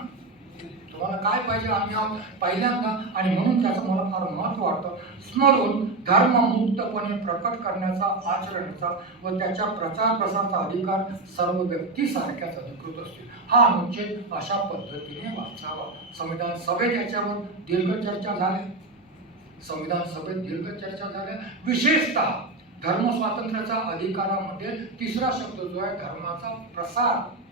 तुम्हाला काय पाहिजे, आम्ही आहोत पहिल्यांदा. आणि म्हणून त्याचं मला फार महत्व वाटतं. स्मरून धर्म मुक्तपणे प्रकट करण्याचा, आचरणाचा व त्याच्या प्रचार प्रसाराचा अधिकार सर्व व्यक्तीसारख्याच अधिकृत असतील. हा अनुच्छेद अशा पद्धतीने वाचावा. संविधान सभेत याच्यावर दीर्घ चर्चा झाली, संविधान सभेत दीर्घ चर्चा झाल्या. विशेषतः धर्म स्वातंत्र्याच्या अधिकारामध्ये तिसरा शब्द जो आहे धर्माचा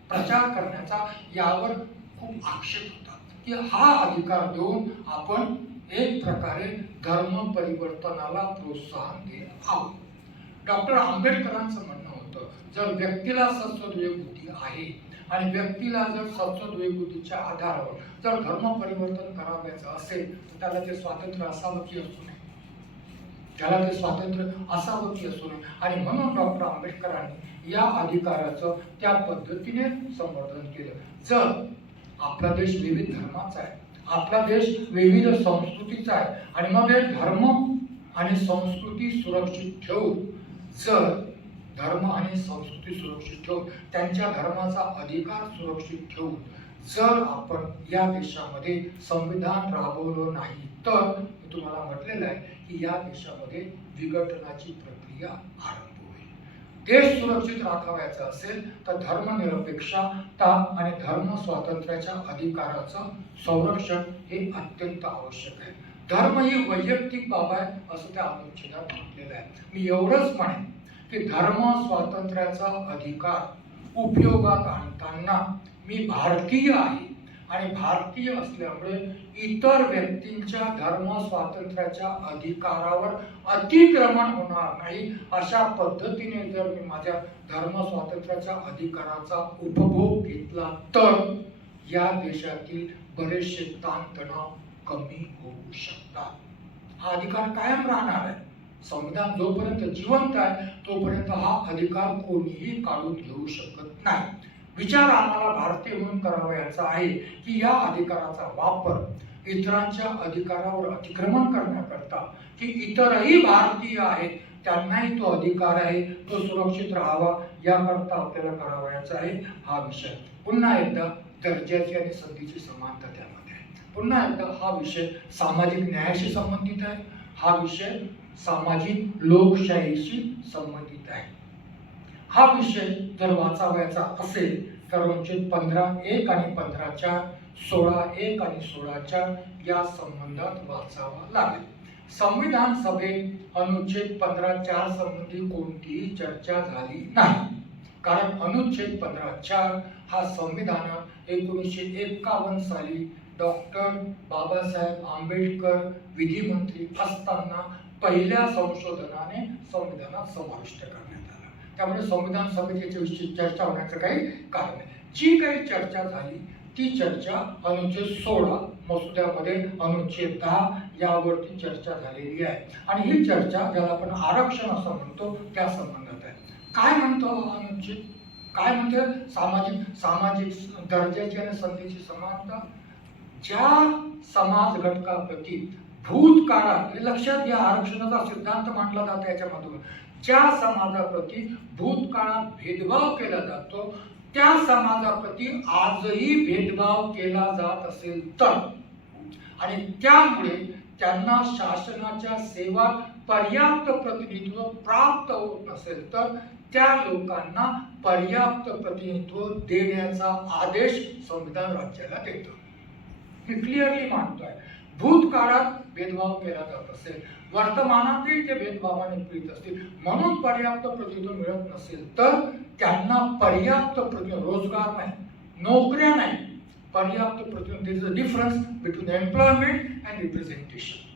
प्रचार करण्याचा, यावर खूप आक्षेप होता की हा अधिकार देऊन आपण एक प्रकारे धर्म परिवर्तनाला प्रोत्साहन देत आहोत. डॉक्टर आंबेडकरांचं म्हणणं होतं, जर व्यक्तीला सत्सद बुद्धी आहे आणि व्यक्तीला जर सत्सद बुद्धीच्या आधारावर जर धर्म परिवर्तन करावयाचं असेल तर त्याला ते स्वातंत्र्य असावं की असू नये, त्याला ते स्वातंत्र्य असावं की असू नये. आणि म्हणून डॉक्टर आंबेडकरांनी या अधिकाराचं त्या पद्धतीने संवर्धन केलं. जर आपला देश विविध धर्माचा आहे, आपला देश विविध संस्कृतीचा आहे आणि मग हे धर्म आणि संस्कृती सुरक्षित ठेवून, जर धर्म आणि संस्कृती सुरक्षित ठेवून, त्यांच्या धर्माचा अधिकार सुरक्षित ठेवून जर आपण या देशामध्ये संविधान राबवलं नाही तर मी तुम्हाला म्हटलेलं आहे की या देशामध्ये विघटनाची प्रक्रिया आरंभ होईल. देश सुरक्षित राखावायचा असेल तर धर्मनिरपेक्षता आणि धर्म स्वातंत्र्याच्या अधिकाराचं संरक्षण हे अत्यंत आवश्यक आहे. धर्म ही वैयक्तिक बाब आहे असं त्या अनुच्छेदात म्हटलेलं आहे. मी एवढंच म्हणेन की धर्म स्वातंत्र्याचा अधिकार उपयोगात आणताना मी भारतीय आहे आणि भारतीय असल्यामुळे इतर व्यक्तींच्या धर्म स्वातंत्र्याच्या अधिकारावर अतिक्रमण होणार नाही अशा पद्धतीने जर मी माझ्या धर्म स्वातंत्र्याच्या अधिकाराचा उपभोग घेतला तर या देशातील बरेचसे ताणतणाव कमी होऊ शकतात. हा अधिकार कायम राहणार आहे. संविधान जोपर्यंत जिवंत आहे तोपर्यंत हा अधिकार कोणीही काढून घेऊ शकत नाही. विचार आम्हाला भारतीय म्हणून करावयाचा आहे की या अधिकाराचा वापर इतरांच्या अधिकारावर अतिक्रमण करण्याकरता, की इतरही भारतीय आहेत त्यांनाही तो अधिकार आहे तो सुरक्षित राहावा याकरता आपल्याला करावयाचा आहे. हा विषय पुन्हा एकदा दर्जाची आणि संधीची समानता त्यामध्ये आहे. पुन्हा एकदा हा विषय सामाजिक न्यायाशी संबंधित आहे. हा विषय सामाजिक लोकशाहीशी संबंधित आहे. हा विषय जर वाचावायचा असेल तर अनुच्छेद 15(1) आणि 15(4), 16(1) आणि 16(4) या संबंधात वाचावा लागेल. संविधान सभेत अनुच्छेद 15(4) संबंधी कोणतीही चर्चा झाली नाही, कारण अनुच्छेद 15(4) हा संविधानात 1951 साली डॉक्टर बाबासाहेब आंबेडकर विधिमंत्री असताना पहिल्या संशोधनाने संविधानात समाविष्ट करण्यात आला. त्यामुळे संविधान सभेत याच्याविषयी चर्चा होण्याचं काही कारण नाही. जी काही चर्चा झाली ती चर्चा अनुच्छेद 16 मसुद्यामध्ये अनुच्छेद 10 यावरती चर्चा झालेली आहे आणि ही चर्चा ज्याला आपण आरक्षण असं म्हणतो त्या संबंधात आहे. काय म्हणतो अनुच्छेद, काय म्हणतो सामाजिक दर्जाची आणि संधीची समानता. ज्या समाज घटकाप्रती भूतकाळात, हे लक्षात घ्या, आरक्षणाचा सिद्धांत मांडला जातो याच्यामधून, ज्या समाजाप्रती भूतकाळात भेदभाव केला जातो त्या समाजाप्रती आजही भेदभाव केला जात असेल तर, आणि त्यामुळे त्यांना शासनाच्या सेवात पर्याप्त प्रतिनिधित्व प्राप्त होत नसेल तर त्या लोकांना पर्याप्त प्रतिनिधित्व देण्याचा आदेश संविधान राज्याला देतं. मी क्लिअरली मानतोय, भूतकाळात भेदभाव केला जात असेल वर्तमानातही ते भेदभावाने पीडित असतील, म्हणून पर्याप्त प्रतिनिधित्व मिळत नसेल तर त्यांना पर्याप्त प्रतिनिधित्व, रोजगार नाही, नोकऱ्या नाही, पर्याप्त प्रतिनिधित्व, difference between employment and representation.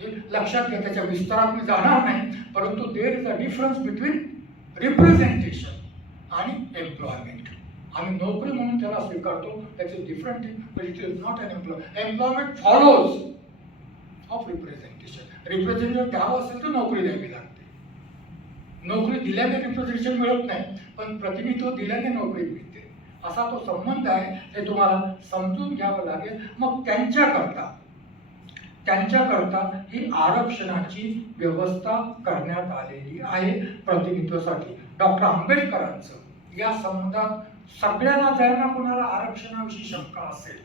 हे लक्षात घ्या, त्याच्या विस्तारात मी जाणार नाही, परंतु there is a difference between representation आणि एम्प्लॉयमेंट. आम्ही नोकरी म्हणून त्याला स्वीकारतो, त्याच is different thing, but it is not an employment follows of representation. Representation द्यावं असेल तर नोकरी द्यावी लागते. नोकरी दिल्याने रिप्रेझेंटेशन मिळत नाही, पण प्रतिनिधित्व दिल्याने नोकरी मिळते. असा तो संबंध आहे, हे तुम्हाला समजून घ्यावं लागेल. मग त्यांच्याकरता ही आरक्षणाची व्यवस्था करण्यात आलेली आहे प्रतिनिधित्वासाठी. डॉक्टर आंबेडकरांचं या संबंधात सगळ्यांना, ज्यांना कोणाला आरक्षणाविषयी शंका असेल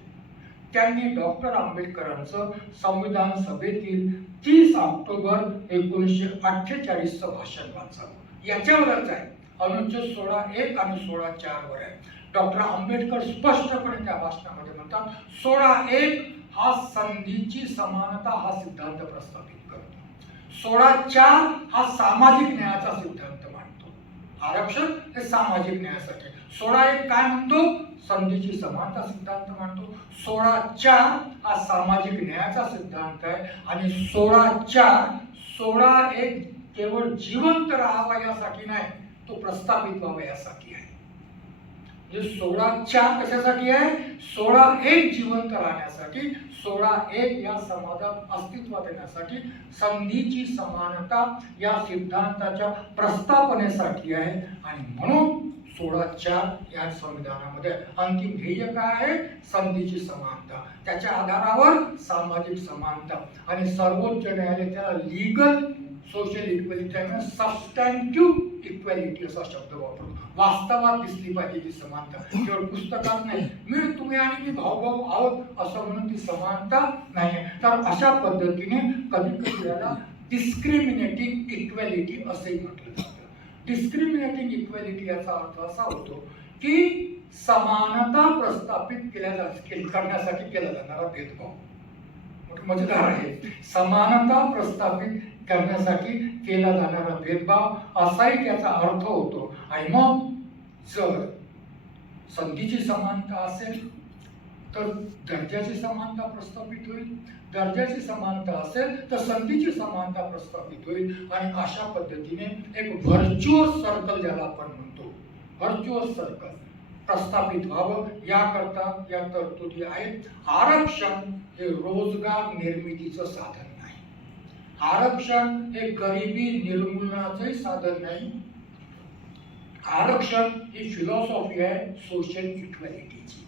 त्यांनी डॉक्टर आंबेडकरांचं संविधान सभेतील 30 ऑक्टोबर 1948चं भाषण वाचावं. याच्यावरच आहे, अनुच्छेद 16(1) आणि 16(4) वर आहे. डॉक्टर आंबेडकर स्पष्टपणे त्या भाषणामध्ये म्हणतात, 16(1) हा संधीची समानता हा सिद्धांत प्रस्थापित करतो. 16(4) हा सामाजिक न्यायाचा सिद्धांत मांडतो. आरक्षण हे सामाजिक न्यायासाठी. 16(1) काय म्हणतो? संधीची समानता सिद्धांत मांडतो. 16(4) हा सामाजिक न्यायाचा सिद्धांत आहे. आणि 16(1) केवळ जिवंत राहावा यासाठी नाही, तो प्रस्थापित व्हावा यासाठी आहे. 16(4) कशासाठी आहे? 16(1) जिवंत राहण्यासाठी, 16(1) या समाजात अस्तित्वात येण्यासाठी, संधीची समानता या सिद्धांताच्या प्रस्थापनेसाठी आहे. आणि म्हणून 16(4) या संविधानामध्ये अंतिम ध्येय काय आहे? संधीची समानता, त्याच्या आधारावर सामाजिक समानता. आणि सर्वोच्च न्यायालय त्याला लीगल सोशल इक्वॅलिटी आहे, सबस्टॅन्टिव्ह इक्वॅलिटी असा शब्द वापरतो. वास्तवात दिसली पाहिजे ती समानता, केवळ पुस्तकात नाही, मी तुम्ही आणि मी भाऊ आहोत असं म्हणून ती समानता नाही. तर अशा पद्धतीने कधी कधी याला डिस्क्रिमिनेटिंग इक्वॅलिटी असे म्हटलं जातं. डिस्क्रिमिनेटिंग इक्वॅलिटी याचा अर्थ असा होतो की समानता प्रस्थापित करण्यासाठी केला जाणारा भेदभाव. मजेदार आहे, समानता प्रस्थापित करण्यासाठी केला जाणारा भेदभाव असाही त्याचा अर्थ होतो. आणि मग जर संधीची समानता असेल तर दर्जाची समानता प्रस्थापित होईल, दर्जाची समानता असेल तर संधीची समानता प्रस्थापित होईल. आणि अशा पद्धतीने एक व्हर्च्युअस सर्कल ज्याला आपण म्हणतो, व्हर्च्युअस सर्कल प्रस्थापित व्हावं याकरता या तरतुदी आहेत. आरक्षण हे रोजगार निर्मितीचं साधन नाही, आरक्षण हे गरिबी निर्मूलनाचंही साधन नाही. आरक्षण ही फिलॉसॉफी आहे सोशल इक्वॅलिटीची.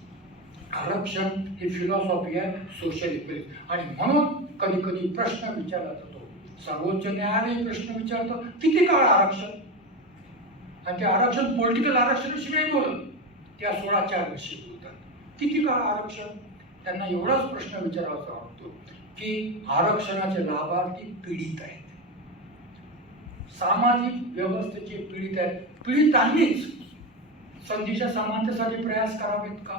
आरक्षण ही फिलॉसॉफी आहे सोशल इक्वॅलिटी. आणि म्हणून कधी कधी प्रश्न विचारला जातो, सर्वोच्च न्यायालय प्रश्न विचारतो, किती काळ आरक्षण? आणि ते आरक्षण पॉलिटिकल आरक्षणाशी नाही बोलत, त्या 16(4) विषयी बोलतात. किती काळ आरक्षण? त्यांना एवढाच प्रश्न विचारायचा वाटतो की आरक्षणाचे लाभार्थी पीडित आहेत, सामाजिक व्यवस्थेचे पीडित आहेत. पीडितांनीच संधीच्या समानतेसाठी प्रयास करावेत का?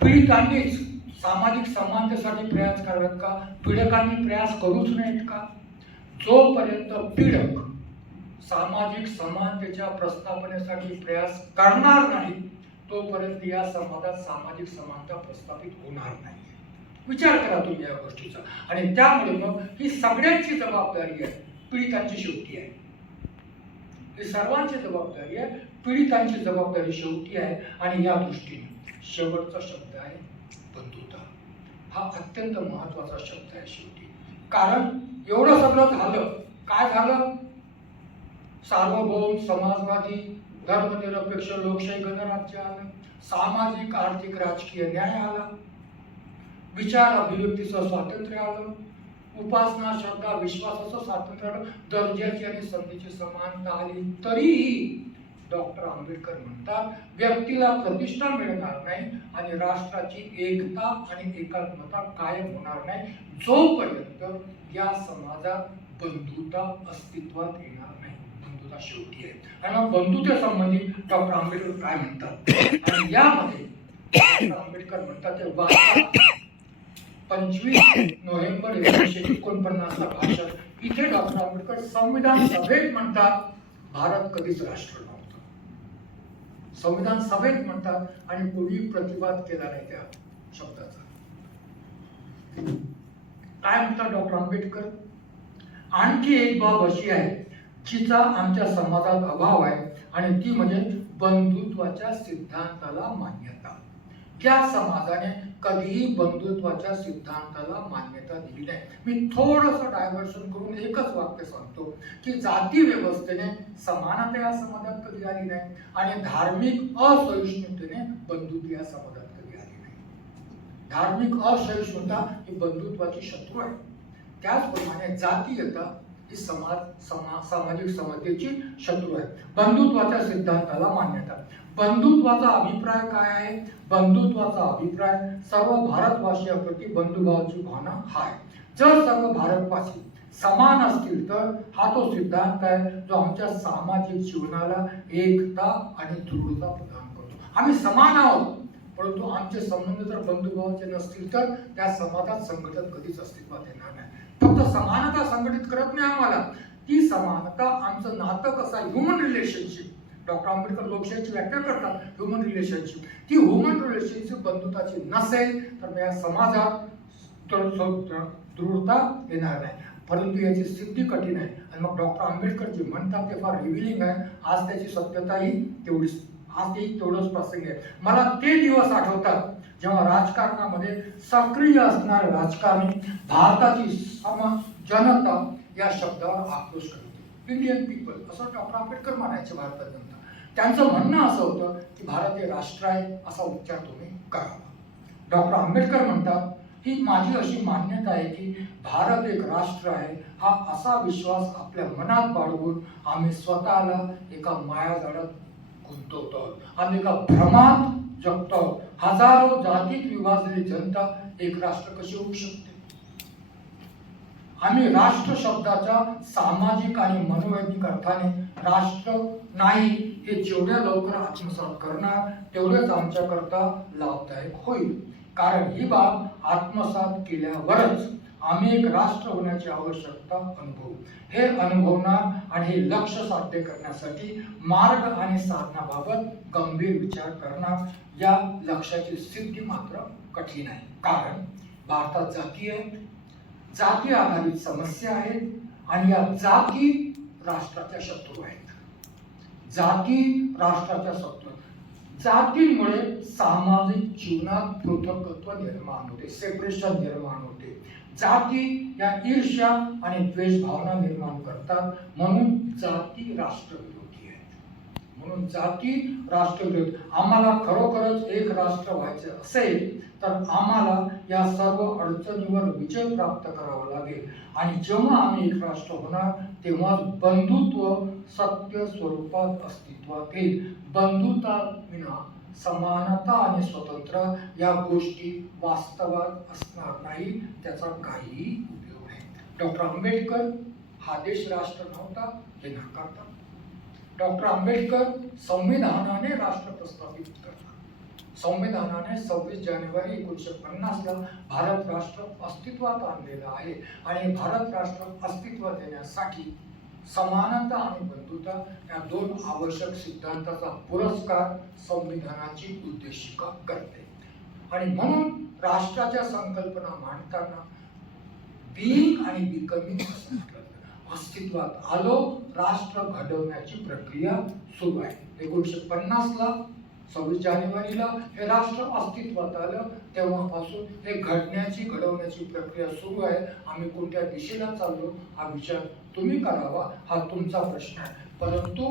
पीडितांनीच सामाजिक समानतेसाठी प्रयास करावेत का? पीडकांनी प्रयास करूच नाहीत का? जोपर्यंत पीडक सामाजिक समानतेच्या प्रस्थापनेसाठी प्रयास करणार नाही तोपर्यंत या समाजात सामाजिक समानता प्रस्थापित होणार नाही. विचार करा तुम्ही या गोष्टीचा. आणि त्यामुळे मग ही सगळ्यांची जबाबदारी आहे, पीडितांची शेवटी आहे. ही सर्वांची जबाबदारी आहे, पीडितांची जबाबदारी शेवटी आहे. आणि या दृष्टीने शेवटचा शब्द आहे बंधुता. हा अत्यंत महत्वाचा शब्द आहे शेवटी. कारण एवढं सगळं झालं, काय झालं? सार्वभौम समाजवादी धर्मनिरपेक्ष लोकशाही गणराज्य आलं, सामाजिक आर्थिक राजकीय न्याय आला, विचार अभिव्यक्तीचं स्वातंत्र्य आलं, उपासना श्रद्धा विश्वासाचं स्वातंत्र्य आलं, दर्जाची आणि संधीची समानता आली. तरीही डॉक्टर आंबेडकर म्हणतात व्यक्तीला प्रतिष्ठा मिळणार नाही आणि राष्ट्राची एकता आणि एकात्मता कायम होणार नाही जोपर्यंत या समाजात बंधुता अस्तित्वात येणार नाही. बंधुता शेवटी आहे. आणि मग बंधुते संबंधी डॉक्टर आंबेडकर काय म्हणतात? आणि यामध्ये डॉक्टर आंबेडकर म्हणतात ते वाचा 25 नोव्हेंबर 1949 भाषण इथे डॉक्टर आंबेडकर संविधान सभेत म्हणतात भारत कधीच राष्ट्र नव्हतं. संविधान सभेत म्हणतात आणि कोणी प्रतिवाद केला नाही त्या शब्दाचा. काय म्हणतात डॉक्टर आंबेडकर? आणखी एक बाब अशी आहे जिचा आमच्या समाजात अभाव आहे आणि ती म्हणजे बंधुत्वाच्या सिद्धांताला मान्यता. या समाजाने कधीही बंधुत्वाच्या सिद्धांताला मान्यता दिली नाही. मी थोडंसं डायव्हर्शन करून एकच वाक्य सांगतो की जाती व्यवस्थेने समानता या समाजात कधी आली नाही आणि धार्मिक असहिष्णुतेने बंधुत्व या समाजात कधी आली नाही. धार्मिक असहिष्णुता ही बंधुत्वाची शत्रू आहे. त्याचप्रमाणे जातीयता ही सामाजिक समतेची शत्रू आहे. बंधुत्वाच्या सिद्धांताला मान्यता. बंधुत्वाचा अभिप्राय काय आहे? बंधुत्वाचा अभिप्राय सर्व भारतवासियांप्रती बंधुभावाची भावना आहे. जर सर्व भारतवासी समान असतील तर हा तो सिद्धांत आहे जो आमच्या सामाजिक जीवनाला एकता आणि दृढता प्रदान करतो. आम्ही समान आहोत, परंतु आमचे संबंध जर बंधुभावाचे नसतील तर त्या समाजात संघटन कधीच अस्तित्वात येणार नाही. फक्त समानता संघटित करत नाही आम्हाला, ती समानता आमचं नातं कसं ह्युमन रिलेशनशिप. डॉक्टर आंबेडकर लोकशाहीची व्याख्या करतात ह्युमन रिलेशनशिप. ती ह्युमन रिलेशनशिप बंधुताची नसेल तर या समाजात दृढता येणार नाही. परंतु याची सिद्धी कठीण आहे आणि मग डॉक्टर आंबेडकर जे म्हणतात ते फार रिव्हिलिंग आहे. आज त्याची सत्यताही तेवढीच, आजही तेवढंच प्रसंग आहे. मला ते दिवस आठवतात जेव्हा राजकारणामध्ये सक्रिय असणारे राजकारणी भारताची जनता या शब्दावर आक्रोश करते. इंडियन पीपल असं डॉक्टर आंबेडकर म्हणायचे. भारतात जनता, त्यांचं म्हणणं असं होतं की भारत हे राष्ट्र आहे असा उच्चार तुम्ही करावा. डॉक्टर आंबेडकर म्हणतात ही माझी अशी मान्यता आहे की भारत एक राष्ट्र आहे हा असा विश्वास आपल्या मनात बाळगून आम्ही स्वतःला एका मायाजाळात गुंतवतो. आम्ही एका भ्रमात जगतो. हजारो जातीत विभागलेली जनता एक राष्ट्र कशी होऊ शकते? आम्ही राष्ट्र शब्दाच्या सामाजिक आणि मनोवैज्ञानिक अर्थाने राष्ट्र नाही हे जेवढ्या लवकर आत्मसात करणार तेवढेच आमच्याकरता लाभदायक होईल. कारण ही बाब आत्मसात केल्यावरच आम्ही एक राष्ट्र होण्याची आवश्यकता अनुभवू. हे अनुभवणार आणि हे लक्ष साध्य करण्यासाठी मार्ग आणि साधनाबाबत गंभीर विचार करणार. या लक्ष्याची सिद्धी मात्र कठीण आहे. कारण भारतात जाती आधारित समस्या आहेत आणि या जाती राष्ट्राच्या शत्रू आहेत. जाती राष्ट्राच्या शत्रू. जातींमुळे सामाजिक जीवनात पृथकत्व निर्माण होते, सेपरेशन निर्माण होते. जाती या ईर्ष्या आणि द्वेष भावना निर्माण करतात. म्हणून जाती राष्ट्रविरोधी आहेत. म्हणून जाती राष्ट्रविरोधी. आम्हाला खरोखरच एक राष्ट्र व्हायचे असेल तर आम्हाला या सर्व अडचणीवर विजय प्राप्त करावा लागेल आणि जेव्हा आम्ही एक राष्ट्र होणार तेव्हा बंधुत्व सत्य स्वरूपात अस्तित्वात येईल. बंधुता विना समानता आणि स्वतंत्र या गोष्टी वास्तवात असणार नाही. त्याचा काहीही उपयोग नाही. डॉक्टर आंबेडकर हा देश राष्ट्र नव्हता हे नाकारतात. डॉक्टर आंबेडकर संविधानाने राष्ट्र प्रस्थापित करतात. संविधानाने 26 जानेवारी 1950 ला भारत राष्ट्र अस्तित्वात आणलेलं आहे आणि भारत राष्ट्र अस्तित्वात येण्यासाठी समानता आणि बंधुता या दोन आवश्यक सिद्धांताचा पुरस्कार संविधानाची उद्देशिका करते. आणि म्हणून राष्ट्राच्या संकल्पना मांडताना बिईंग आणि बिकमिंग असं म्हटलं जातं. अस्तित्वात आलो, राष्ट्र घडवण्याची प्रक्रिया सुरू आहे. 1950 ला 26 जानेवारीला हे राष्ट्र अस्तित्वात आलं. तेव्हापासून हे घडवण्याची प्रक्रिया सुरू आहे. आम्ही कोणत्या दिशेला चाललो हा विचार तुम्ही करावा, हा तुमचा प्रश्न आहे. परंतु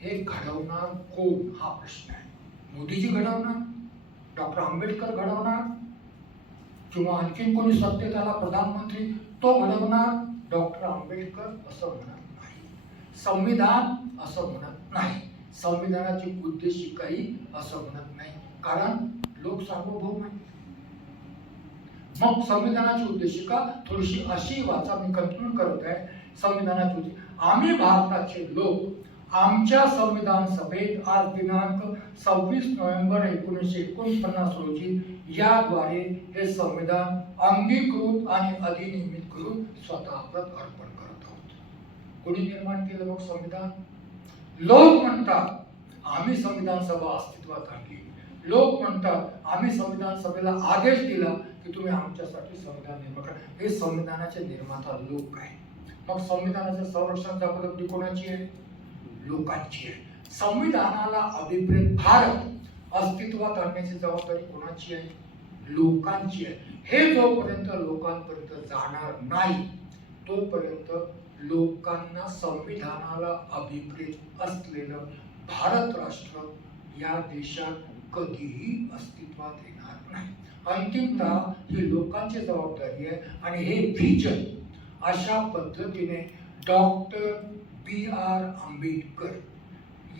हे घडवणार कोण हा प्रश्न आहे. मोदीजी घडवणार, डॉक्टर आंबेडकर घडवणार, किंवा आणखीन कोणी सत्तेत आला प्रधानमंत्री तो घडवणार? डॉक्टर आंबेडकर असं म्हणत नाही, संविधान असं म्हणत नाही, संविधानाची उद्देशिकाही असं म्हणत नाही. कारण लोक सार्वभौम आहे. मग संविधानाची उद्देशिका थोडीशी अशी वाचा, मी कंक्लूड करत आहे. संविधानाची आम्ही भारताचे लोक आमच्या संविधान सभेत आज दिनांक 26 नोव्हेंबर 1949 रोजी याद्वारे हे संविधान अंगीकृत आणि अधिनियमित करून स्वतःप्रत अर्पण करत आहोत. कोणी निर्माण केलं मग संविधान? लोक म्हणतात आम्ही संविधान सभा अस्तित्वात आणली, लोक म्हणतात आम्ही संविधान सभेला आदेश दिला की तुम्ही आमच्यासाठी संविधान निर्माण करा. हे संविधानाचे निर्माता लोक आहे. मग संविधानाचं संरक्षण जबाबदारी कोणाची आहे? लोकांची आहे. संविधानाला अभिप्रेत भारत अस्तित्वात आणण्याची जबाबदारी कोणाची आहे? लोकांची आहे. हे जोपर्यंत लोकांपर्यंत जाणार नाही तोपर्यंत लोकांना संविधानाला अभिप्रेत असलेलं भारत राष्ट्र या देशात कधीही अस्तित्वात येणार नाही. अंतिमतः ही लोकांची जबाबदारी आहे आणि हे विजन अशा पद्धतीने डॉक्टर B.R. आंबेडकर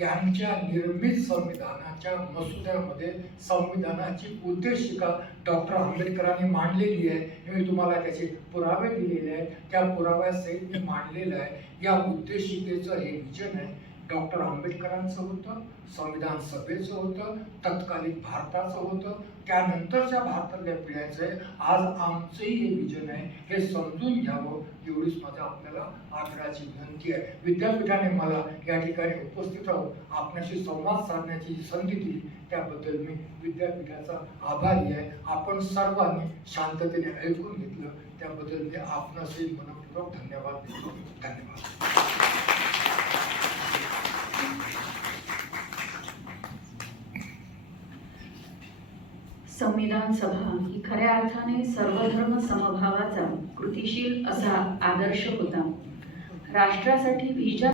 यांच्या निर्मित संविधानाच्या मसुद्यामध्ये संविधानाची उद्देशिका डॉक्टर आंबेडकरांनी मांडलेली आहे. मी तुम्हाला त्याचे पुरावे दिलेले आहेत. त्या पुराव्यासहित मी मांडलेलं आहे. या उद्देशिकेचं हे विजन आहे. डॉक्टर आंबेडकरांचं होतं, संविधान सभेचं होतं, तत्कालीन भारताचं होतं, त्यानंतरच्या भारतातल्या पिढ्याचं आहे. आज आमचंही हे विजन आहे. हे समजून घ्यावं एवढीच माझा आपल्याला आग्रहाची विनंती आहे. विद्यापीठाने मला या ठिकाणी उपस्थित राहून आपल्याशी संवाद साधण्याची संधी दिली त्याबद्दल मी विद्यापीठाचा आभारी आहे. आपण सर्वांनी शांततेने ऐकून घेतलं त्याबद्दल मी आपणाशी मनपूर्वक धन्यवाद देतो. धन्यवाद. संविधान सभा ही खऱ्या अर्थाने सर्वधर्म समभावाचा कृतिशील असा आदर्श होता. राष्ट्रासाठी विजन